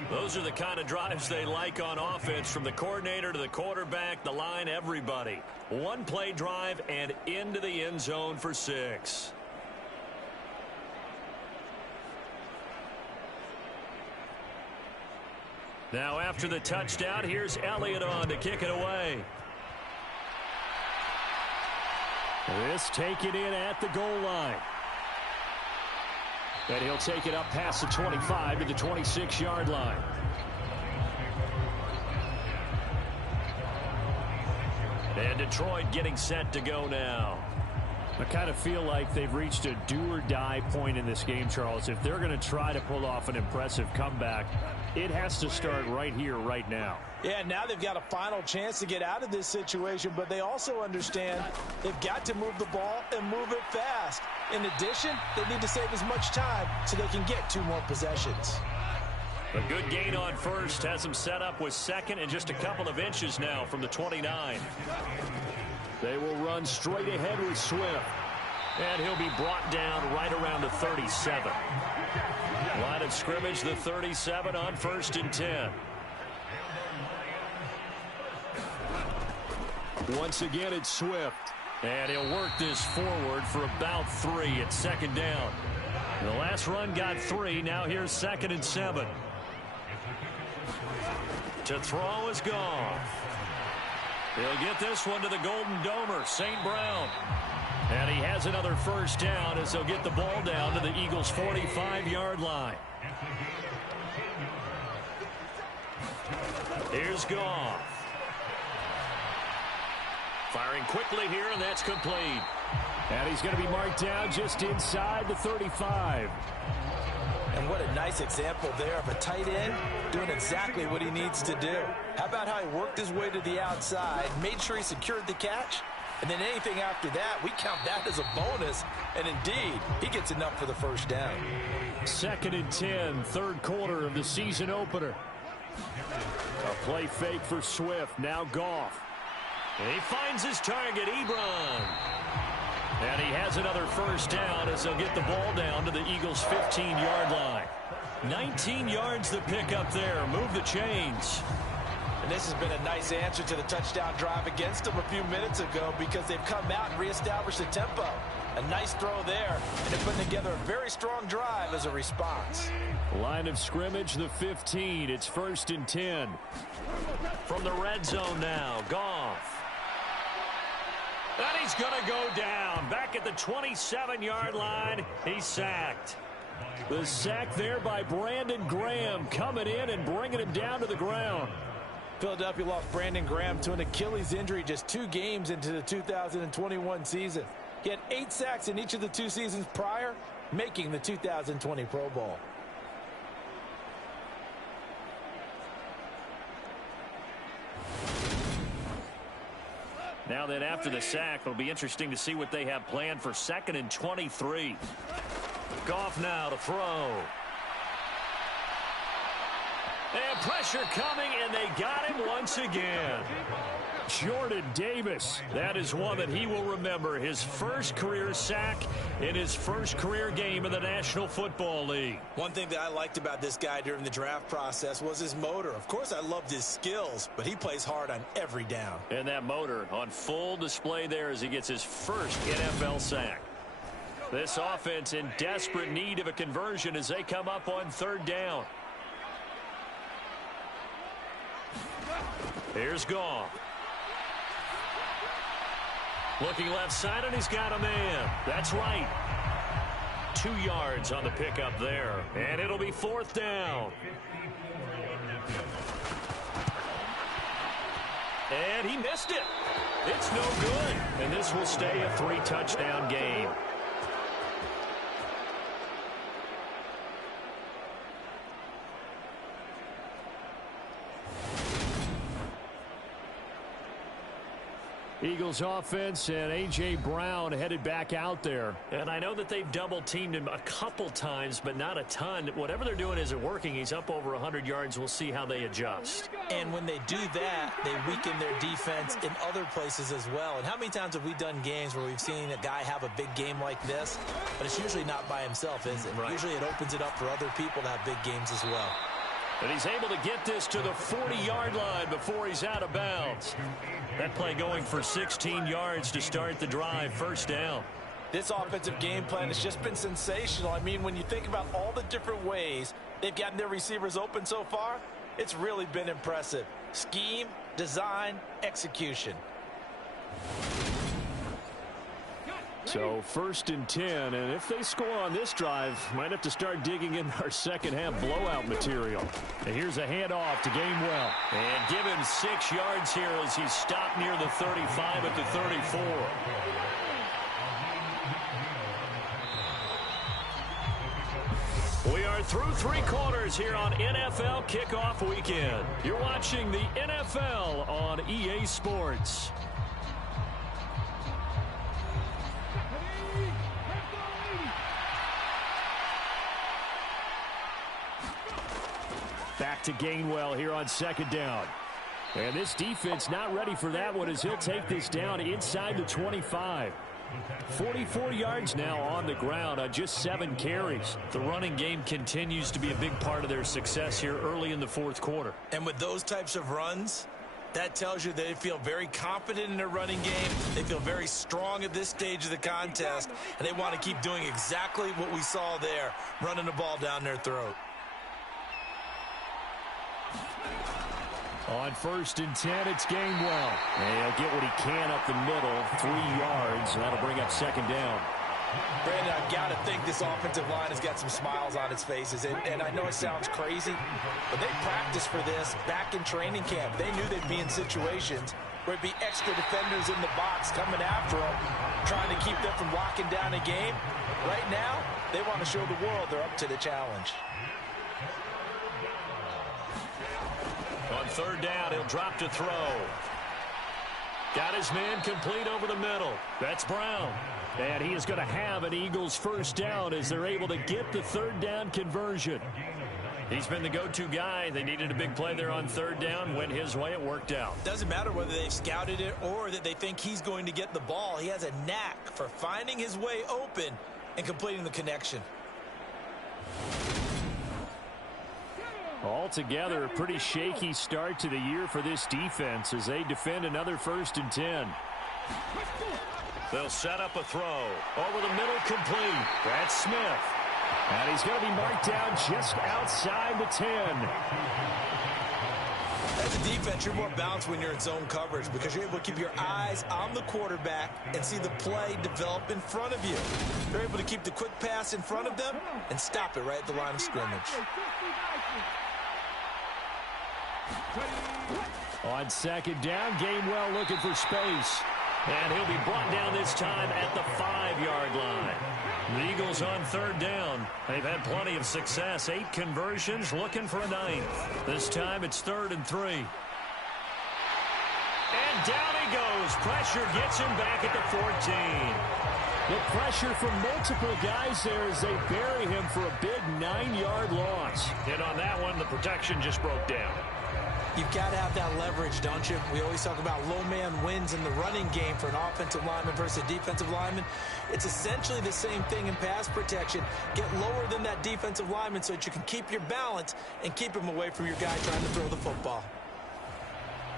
Those are the kind of drives they like on offense, from the coordinator to the quarterback, the line, everybody. One-play drive and into the end zone for 6. Now after the touchdown, here's Elliott on to kick it away. This taken in at the goal line. And he'll take it up past the 25 to the 26-yard line. And Detroit getting set to go now. I kind of feel like they've reached a do-or-die point in this game, Charles. If they're going to try to pull off an impressive comeback, it has to start right here, right now. Yeah, now they've got a final chance to get out of this situation, but they also understand they've got to move the ball and move it fast. In addition, they need to save as much time so they can get 2 more possessions. A good gain on first, has them set up with second and just a couple of inches now from the 29. They will run straight ahead with Swift. And he'll be brought down right around the 37. Line of scrimmage, the 37 on 1st and 10. Once again, it's Swift. And he'll work this forward for about 3 at 2nd down. The last run got 3. Now here's 2nd and 7. To throw is Goff. He'll get this one to the Golden Domer, St. Brown. And he has another first down as they'll get the ball down to the Eagles' 45-yard line. Here's Goff. Firing quickly here, and that's complete. And he's going to be marked down just inside the 35. And what a nice example there of a tight end doing exactly what he needs to do. How about how he worked his way to the outside, made sure he secured the catch, and then anything after that, we count that as a bonus. And indeed, he gets enough for the first down. 2nd and 10, 3rd quarter of the season opener. A play fake for Swift, now Goff. And he finds his target, Ebron. And he has another first down as they'll get the ball down to the Eagles' 15-yard line. 19 yards the pick up there. Move the chains. And this has been a nice answer to the touchdown drive against them a few minutes ago, because they've come out and reestablished the tempo. A nice throw there, and they're putting together a very strong drive as a response. Line of scrimmage, the 15. It's 1st and 10. From the red zone now, Goff. And he's going to go down. Back at the 27-yard line, he's sacked. The sack there by Brandon Graham, coming in and bringing him down to the ground. Philadelphia lost Brandon Graham to an Achilles injury just 2 games into the 2021 season. He had 8 sacks in each of the 2 seasons prior, making the 2020 Pro Bowl. Now then, after the sack, it'll be interesting to see what they have planned for 2nd and 23. Goff now to throw. And pressure coming, and they got him once again. Jordan Davis. That is one that he will remember. His first career sack in his first career game in the National Football League. One thing that I liked about this guy during the draft process was his motor. Of course, I loved his skills, but he plays hard on every down. And that motor on full display there as he gets his first NFL sack. This offense in desperate need of a conversion as they come up on 3rd down. Here's Goff. Looking left side, and he's got a man. That's right. 2 yards on the pickup there. And it'll be 4th down. And he missed it. It's no good. And this will stay a 3-touchdown game. Eagles offense and A.J. Brown headed back out there. And I know that they've double-teamed him a couple times, but not a ton. Whatever they're doing isn't working. He's up over 100 yards. We'll see how they adjust. And when they do that, they weaken their defense in other places as well. And how many times have we done games where we've seen a guy have a big game like this? But it's usually not by himself, is it? Right. Usually it opens it up for other people to have big games as well. And he's able to get this to the 40-yard line before he's out of bounds. That play going for 16 yards to start the drive. 1st down. This offensive game plan has just been sensational. I mean, when you think about all the different ways they've gotten their receivers open so far, it's really been impressive. Scheme, design, execution. So 1st and 10, and if they score on this drive, might have to start digging in our second half blowout material. And here's a handoff to Gainwell. And give him 6 yards here as he's stopped near the 35 at the 34. We are through 3 quarters here on NFL Kickoff Weekend. You're watching the NFL on EA Sports. Back to Gainwell here on 2nd down. And this defense not ready for that one as he'll take this down inside the 25. 44 yards now on the ground on just 7 carries. The running game continues to be a big part of their success here early in the 4th quarter. And with those types of runs, that tells you they feel very confident in their running game. They feel very strong at this stage of the contest, and they want to keep doing exactly what we saw there, running the ball down their throat. On 1st and 10, it's Gainwell. And he'll get what he can up the middle, 3 yards. That'll bring up 2nd down. Brandon, I've got to think this offensive line has got some smiles on its faces. And I know it sounds crazy, but they practiced for this back in training camp. They knew they'd be in situations where it'd be extra defenders in the box coming after them, trying to keep them from locking down a game. Right now, they want to show the world they're up to the challenge. On 3rd down, he'll drop to throw. Got his man complete over the middle. That's Brown. And he is going to have an Eagles 1st down as they're able to get the 3rd down conversion. He's been the go-to guy. They needed a big play there on 3rd down. Went his way. It worked out. Doesn't matter whether they've scouted it or that they think he's going to get the ball. He has a knack for finding his way open and completing the connection. Altogether, a pretty shaky start to the year for this defense as they defend another 1st and 10. They'll set up a throw. Over the middle, complete. That's Smith. And he's going to be marked down just outside the 10. As a defense, you're more balanced when you're in zone coverage because you're able to keep your eyes on the quarterback and see the play develop in front of you. You're able to keep the quick pass in front of them and stop it right at the line of scrimmage. On 2nd down, Gainwell looking for space. And he'll be brought down this time at the 5-yard line. The Eagles on 3rd down. They've had plenty of success. 8 conversions, looking for a 9th. This time it's 3rd and 3. And down he goes. Pressure gets him back at the 14. The pressure from multiple guys there as they bury him for a big 9-yard loss. And on that one, the protection just broke down. You've got to have that leverage, don't you? We always talk about low man wins in the running game for an offensive lineman versus a defensive lineman. It's essentially the same thing in pass protection. Get lower than that defensive lineman so that you can keep your balance and keep him away from your guy trying to throw the football.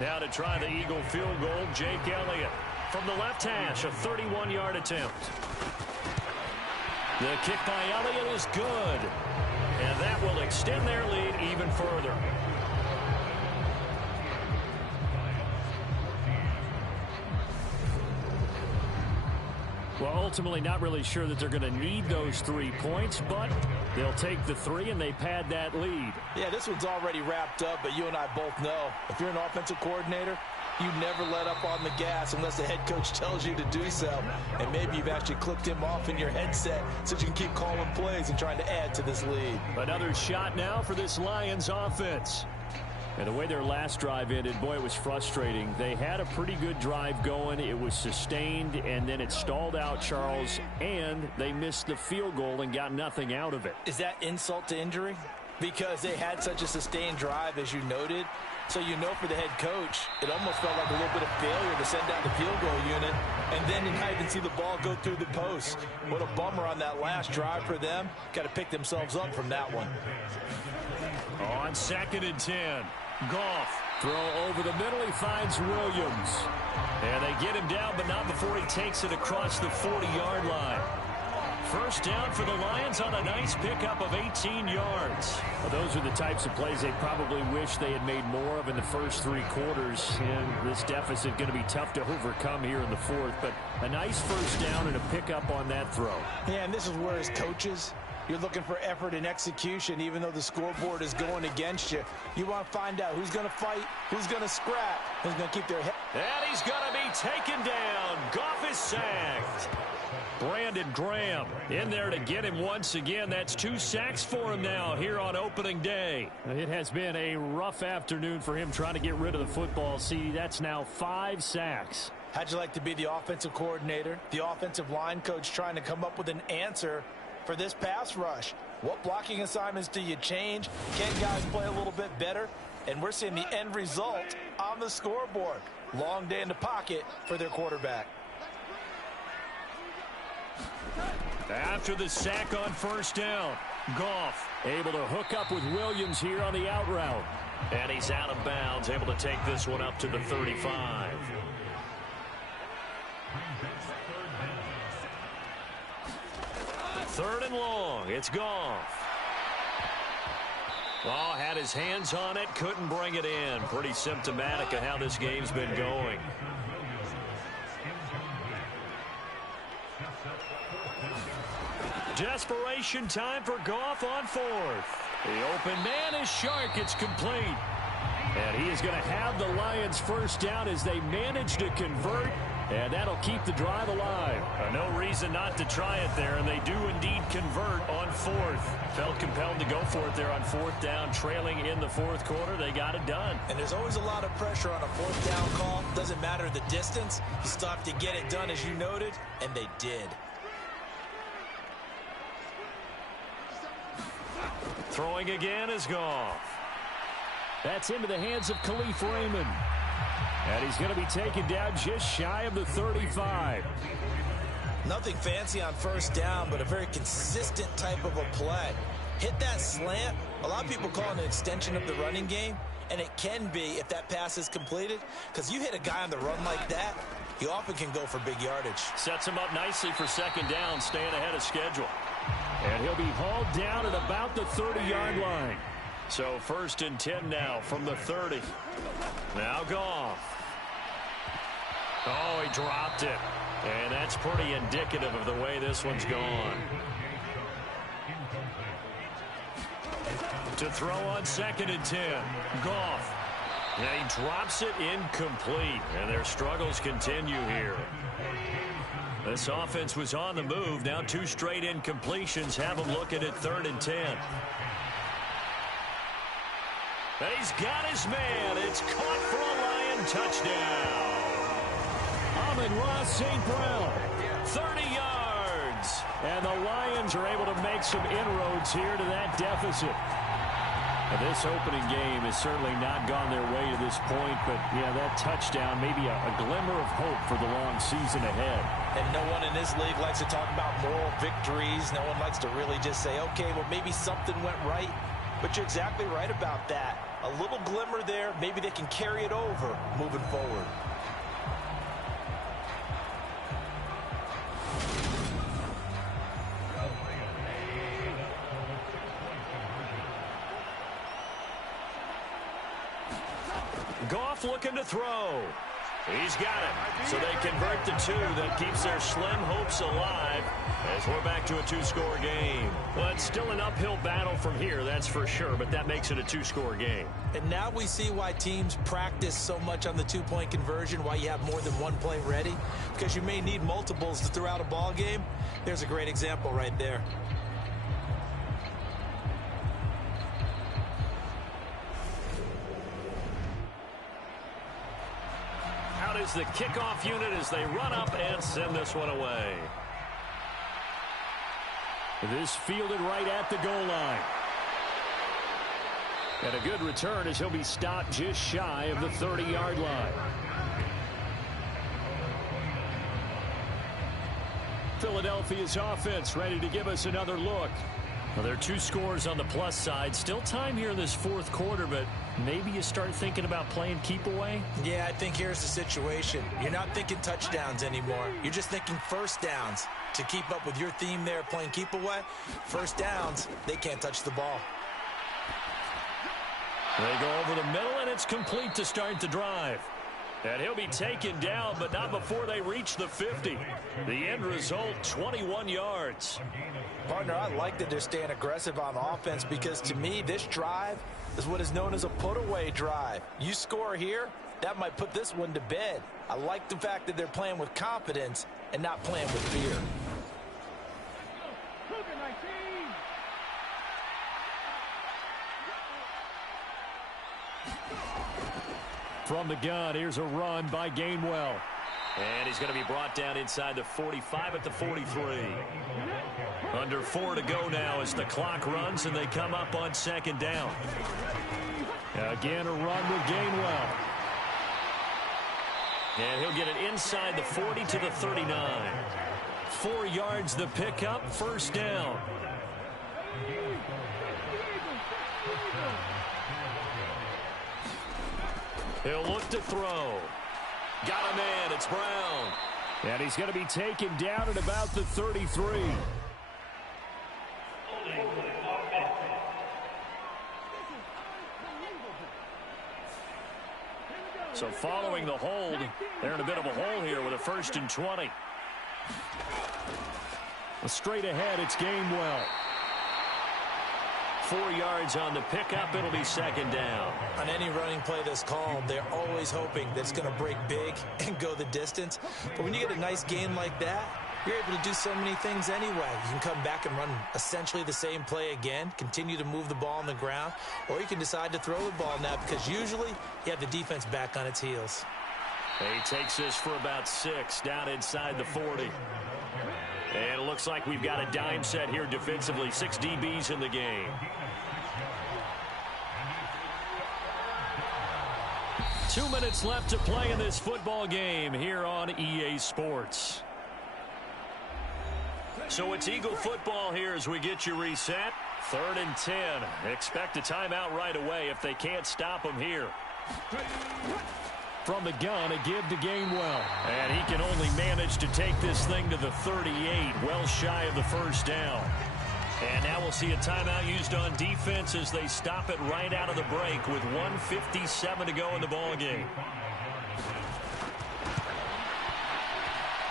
Now to try the Eagle field goal, Jake Elliott. From the left hash, a 31-yard attempt. The kick by Elliott is good. And that will extend their lead even further. Well, ultimately not really sure that they're going to need those 3 points, but they'll take the 3 and they pad that lead. Yeah, this one's already wrapped up, but you and I both know if you're an offensive coordinator, you never let up on the gas unless the head coach tells you to do so. And maybe you've actually clicked him off in your headset so you can keep calling plays and trying to add to this lead. Another shot now for this Lions offense. And the way their last drive ended, boy, it was frustrating. They had a pretty good drive going. It was sustained, and then it stalled out, Charles, and they missed the field goal and got nothing out of it. Is that insult to injury? Because they had such a sustained drive, as you noted. So you know for the head coach, it almost felt like a little bit of failure to send down the field goal unit, and then you not even see the ball go through the post. What a bummer on that last drive for them. Got to pick themselves up from that one. On 2nd and 10. Goff, throw over the middle, he finds Williams. And they get him down, but not before he takes it across the 40-yard line. First down for the Lions on a nice pickup of 18 yards. Well, those are the types of plays they probably wish they had made more of in the first 3 quarters. And this deficit going to be tough to overcome here in the 4th. But a nice first down and a pickup on that throw. Yeah, and this is where as coaches, you're looking for effort and execution, even though the scoreboard is going against you. You want to find out who's going to fight, who's going to scrap, who's going to keep their head. And he's going to be taken down. Goff is sacked. Brandon Graham in there to get him once again. That's 2 sacks for him now here on opening day. It has been a rough afternoon for him trying to get rid of the football. See, that's now 5 sacks. How'd you like to be the offensive coordinator, the offensive line coach trying to come up with an answer for this pass rush? What blocking assignments do you change? Can guys play a little bit better? And we're seeing the end result on the scoreboard. Long day in the pocket for their quarterback. After the sack on first down, Goff able to hook up with Williams here on the out route. And he's out of bounds, able to take this one up to the 35. Third and long, it's Goff. Oh, had his hands on it, couldn't bring it in. Pretty symptomatic of how this game's been going. Desperation time for Goff on 4th. The open man is Shark. It's complete. And he is going to have the Lions first down as they manage to convert. And that'll keep the drive alive. No reason not to try it there, and they do indeed convert on 4th. Felt compelled to go for it there on 4th down, trailing in the 4th quarter. They got it done. And there's always a lot of pressure on a 4th down call. Doesn't matter the distance. You still have to get it done, as you noted, and they did. Throwing again is Goff. That's into the hands of Khalif Raymond. And he's going to be taken down just shy of the 35. Nothing fancy on first down, but a very consistent type of a play. Hit that slant. A lot of people call it an extension of the running game, and it can be if that pass is completed, because you hit a guy on the run like that, he often can go for big yardage. Sets him up nicely for second down, staying ahead of schedule. And he'll be hauled down at about the 30-yard line. So 1st and 10 now from the 30. Now Goff. Oh, he dropped it. And that's pretty indicative of the way this one's gone. To throw on 2nd and 10. Goff. And he drops it incomplete. And their struggles continue here. This offense was on the move. Now 2 straight incompletions have them looking at 3rd and 10. And he's got his man. It's caught for a Lion touchdown. Amon-Ra St. Brown. 30 yards. And the Lions are able to make some inroads here to that deficit. Now, this opening game has certainly not gone their way to this point, but, yeah, that touchdown, maybe a glimmer of hope for the long season ahead. And no one in this league likes to talk about moral victories. No one likes to really just say, okay, well, maybe something went right. But you're exactly right about that. A little glimmer there. Maybe they can carry it over moving forward. Goff looking to throw. He's got it. So they convert the 2. That keeps their slim hopes alive as we're back to a 2-score game. Well, it's still an uphill battle from here, that's for sure, but that makes it a 2-score game. And now we see why teams practice so much on the 2-point conversion, why you have more than one play ready, because you may need multiples to throw out a ball game. There's a great example right there. Is the kickoff unit as they run up and send this one away. This fielded right at the goal line. And a good return as he'll be stopped just shy of the 30-yard line. Philadelphia's offense ready to give us another look. Well, there are 2 scores on the plus side. Still time here in this fourth quarter, but maybe you start thinking about playing keep away? Yeah, I think here's the situation. You're not thinking touchdowns anymore. You're just thinking first downs. To keep up with your theme there, playing keep away, first downs, they can't touch the ball. They go over the middle, and it's complete to start the drive. And he'll be taken down, but not before they reach the 50. The end result, 21 yards. Partner, I like that they're staying aggressive on offense because, to me, this drive is what is known as a put-away drive. You score here, that might put this one to bed. I like the fact that they're playing with confidence and not playing with fear. From the gun, here's a run by Gainwell. And he's going to be brought down inside the 45 at the 43. Under 4 to go now as the clock runs and they come up on second down. Again, a run with Gainwell. And he'll get it inside the 40 to the 39. 4 yards the pickup, first down. He'll look to throw. Got a man, it's Brown. And he's going to be taken down at about the 33. So following the hold, they're in a bit of a hole here with a 1st and 20. Straight ahead, it's Gainwell. 4 yards on the pickup. It'll be second down. On any running play that's called, they're always hoping that it's going to break big and go the distance. But when you get a nice gain like that, you're able to do so many things anyway. You can come back and run essentially the same play again, continue to move the ball on the ground, or you can decide to throw the ball now because usually you have the defense back on its heels. He takes this for about 6 down inside the 40. And it looks like we've got a dime set here defensively. 6 DBs in the game. 2 minutes left to play in this football game here on EA Sports. So it's Eagle football here as we get you reset. 3rd and 10. Expect a timeout right away if they can't stop them here. From the gun, a give to Gainwell. And he can only manage to take this thing to the 38, well shy of the first down. And now we'll see a timeout used on defense as they stop it right out of the break with 1:57 to go in the ballgame.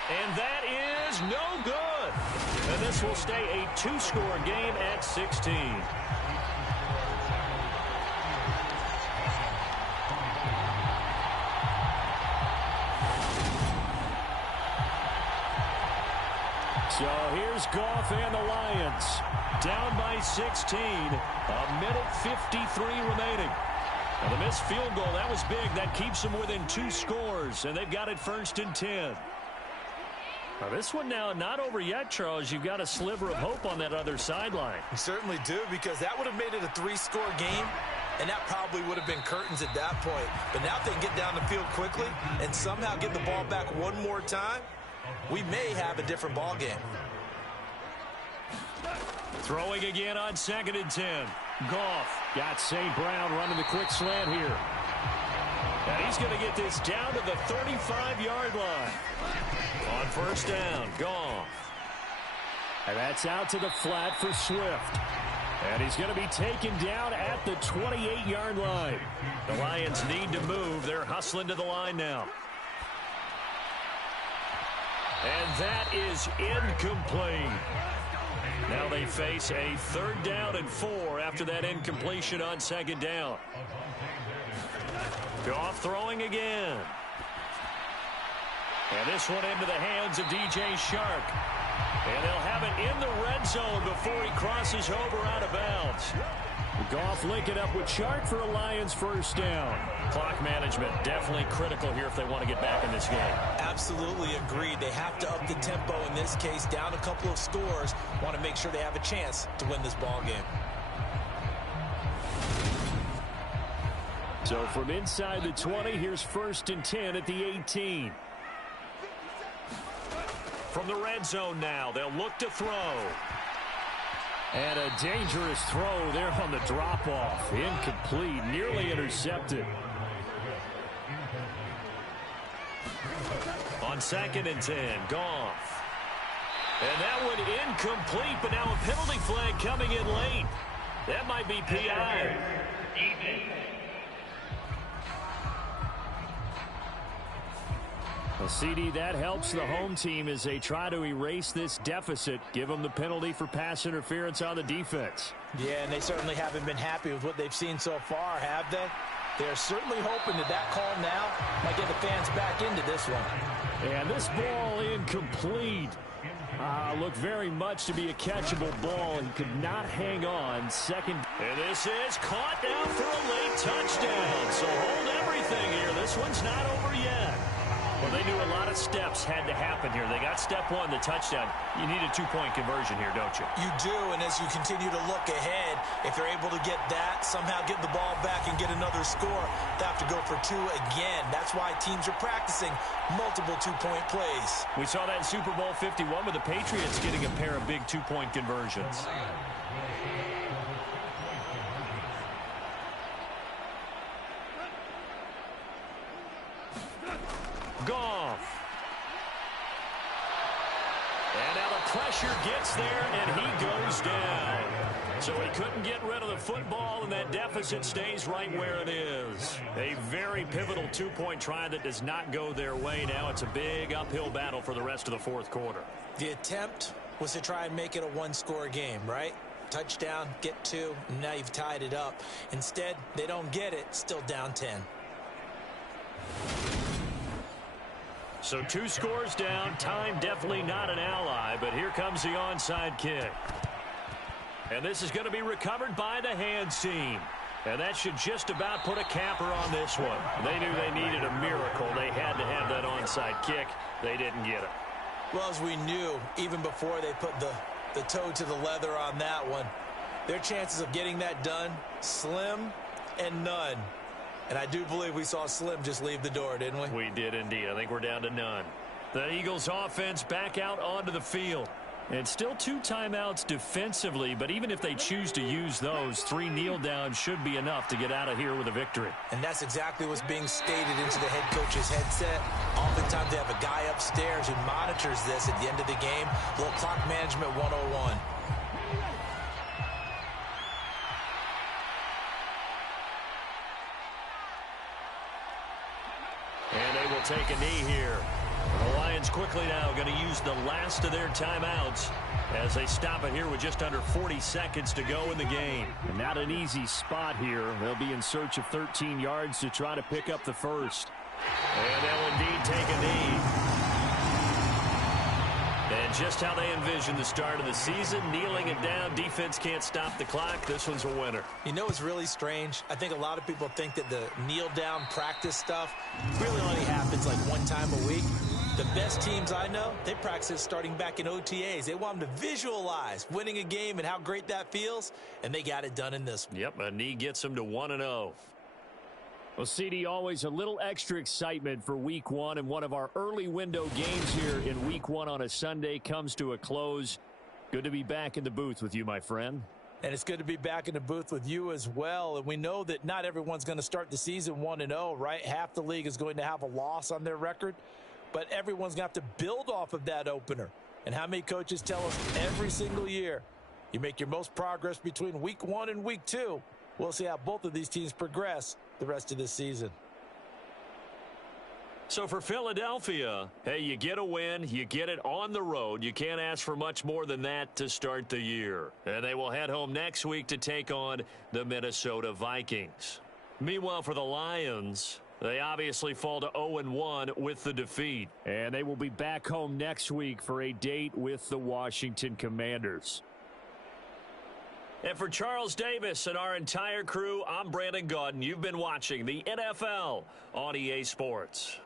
And that is no good. And this will stay a 2-score game at 16. So here's Goff and the Lions. Down by 16. A minute 53 remaining. Well, the missed field goal, that was big. That keeps them within 2 scores, and they've got it 1st and 10. Now, this one now not over yet, Charles. You've got a sliver of hope on that other sideline. You certainly do, because that would have made it a 3-score game, and that probably would have been curtains at that point. But now if they can get down the field quickly and somehow get the ball back one more time, we may have a different ball game. Throwing again on 2nd and 10. Goff got St. Brown running the quick slant here. And he's going to get this down to the 35-yard line. On 1st down, Goff. And that's out to the flat for Swift. And he's going to be taken down at the 28-yard line. The Lions need to move. They're hustling to the line now. And that is incomplete. Now they face a 3rd down and 4 after that incompletion on 2nd down. Goff throwing again. And this one into the hands of DJ Shark. And they'll have it in the red zone before he crosses over out of bounds. Goff linking up with Shark for a Lions 1st down. Clock management definitely critical here if they want to get back in this game. Absolutely agreed. They have to up the tempo in this case, down a couple of scores. Want to make sure they have a chance to win this ball game. So from inside the 20, here's 1st and 10 at the 18. From the red zone now, they'll look to throw. And a dangerous throw there on the drop-off. Incomplete, nearly intercepted. On 2nd and 10, Goff. And that one incomplete, but now a penalty flag coming in late. That might be PI. Well, CD, that helps the home team as they try to erase this deficit. Give them the penalty for pass interference on the defense. Yeah, and they certainly haven't been happy with what they've seen so far, have they? They're certainly hoping that call now might get the fans back into this one. And this ball incomplete. Looked very much to be a catchable ball and could not hang on. Second. And this is caught down for a late touchdown. So hold everything here. This one's not over yet. Well, they knew a lot of steps had to happen here. They got step 1, the touchdown. You need a 2-point conversion here, don't you? You do, and as you continue to look ahead, if they're able to get that, somehow get the ball back and get another score, they have to go for 2 again. That's why teams are practicing multiple 2-point plays. We saw that in Super Bowl 51 with the Patriots getting a pair of big 2-point conversions. Goff. And now the pressure gets there, and he goes down. So he couldn't get rid of the football, and that deficit stays right where it is. A very pivotal 2-point try that does not go their way. Now it's a big uphill battle for the rest of the 4th quarter. The attempt was to try and make it a 1-score game, right? Touchdown, get 2, and now you've tied it up. Instead, they don't get it, still down 10. So 2 scores down. Time definitely not an ally, but here comes the onside kick. And this is going to be recovered by the hands team. And that should just about put a capper on this one. They knew they needed a miracle. They had to have that onside kick. They didn't get it. Well, as we knew, even before they put the toe to the leather on that one, their chances of getting that done, slim and none. And I do believe we saw Slim just leave the door, didn't we? We did indeed. I think we're down to none. The Eagles offense back out onto the field. And still 2 timeouts defensively, but even if they choose to use those, 3 kneel downs should be enough to get out of here with a victory. And that's exactly what's being stated into the head coach's headset. Oftentimes they have a guy upstairs who monitors this at the end of the game. A little clock management 101. And they will take a knee here. The Lions quickly now going to use the last of their timeouts as they stop it here with just under 40 seconds to go in the game. And not an easy spot here. They'll be in search of 13 yards to try to pick up the first. And they'll indeed take a knee. And just how they envision the start of the season. Kneeling it down. Defense can't stop the clock. This one's a winner. You know what's really strange? I think a lot of people think that the kneel-down practice stuff really only happens like one time a week. The best teams I know, they practice it starting back in OTAs. They want them to visualize winning a game and how great that feels, and they got it done in this one. Yep, a knee gets them to 1-0. Well, CD, always a little extra excitement for Week 1, and one of our early window games here in Week 1 on a Sunday comes to a close. Good to be back in the booth with you, my friend. And it's good to be back in the booth with you as well. And we know that not everyone's going to start the season 1-0, right? Half the league is going to have a loss on their record. But everyone's going to have to build off of that opener. And how many coaches tell us every single year, you make your most progress between Week 1 and Week 2. We'll see how both of these teams progress the rest of this season. So for Philadelphia, hey, you get a win, you get it on the road. You can't ask for much more than that to start the year. And they will head home next week to take on the Minnesota Vikings. Meanwhile, for the Lions, they obviously fall to 0-1 with the defeat. And they will be back home next week for a date with the Washington Commanders. And for Charles Davis and our entire crew, I'm Brandon Gaudin. You've been watching the NFL on EA Sports.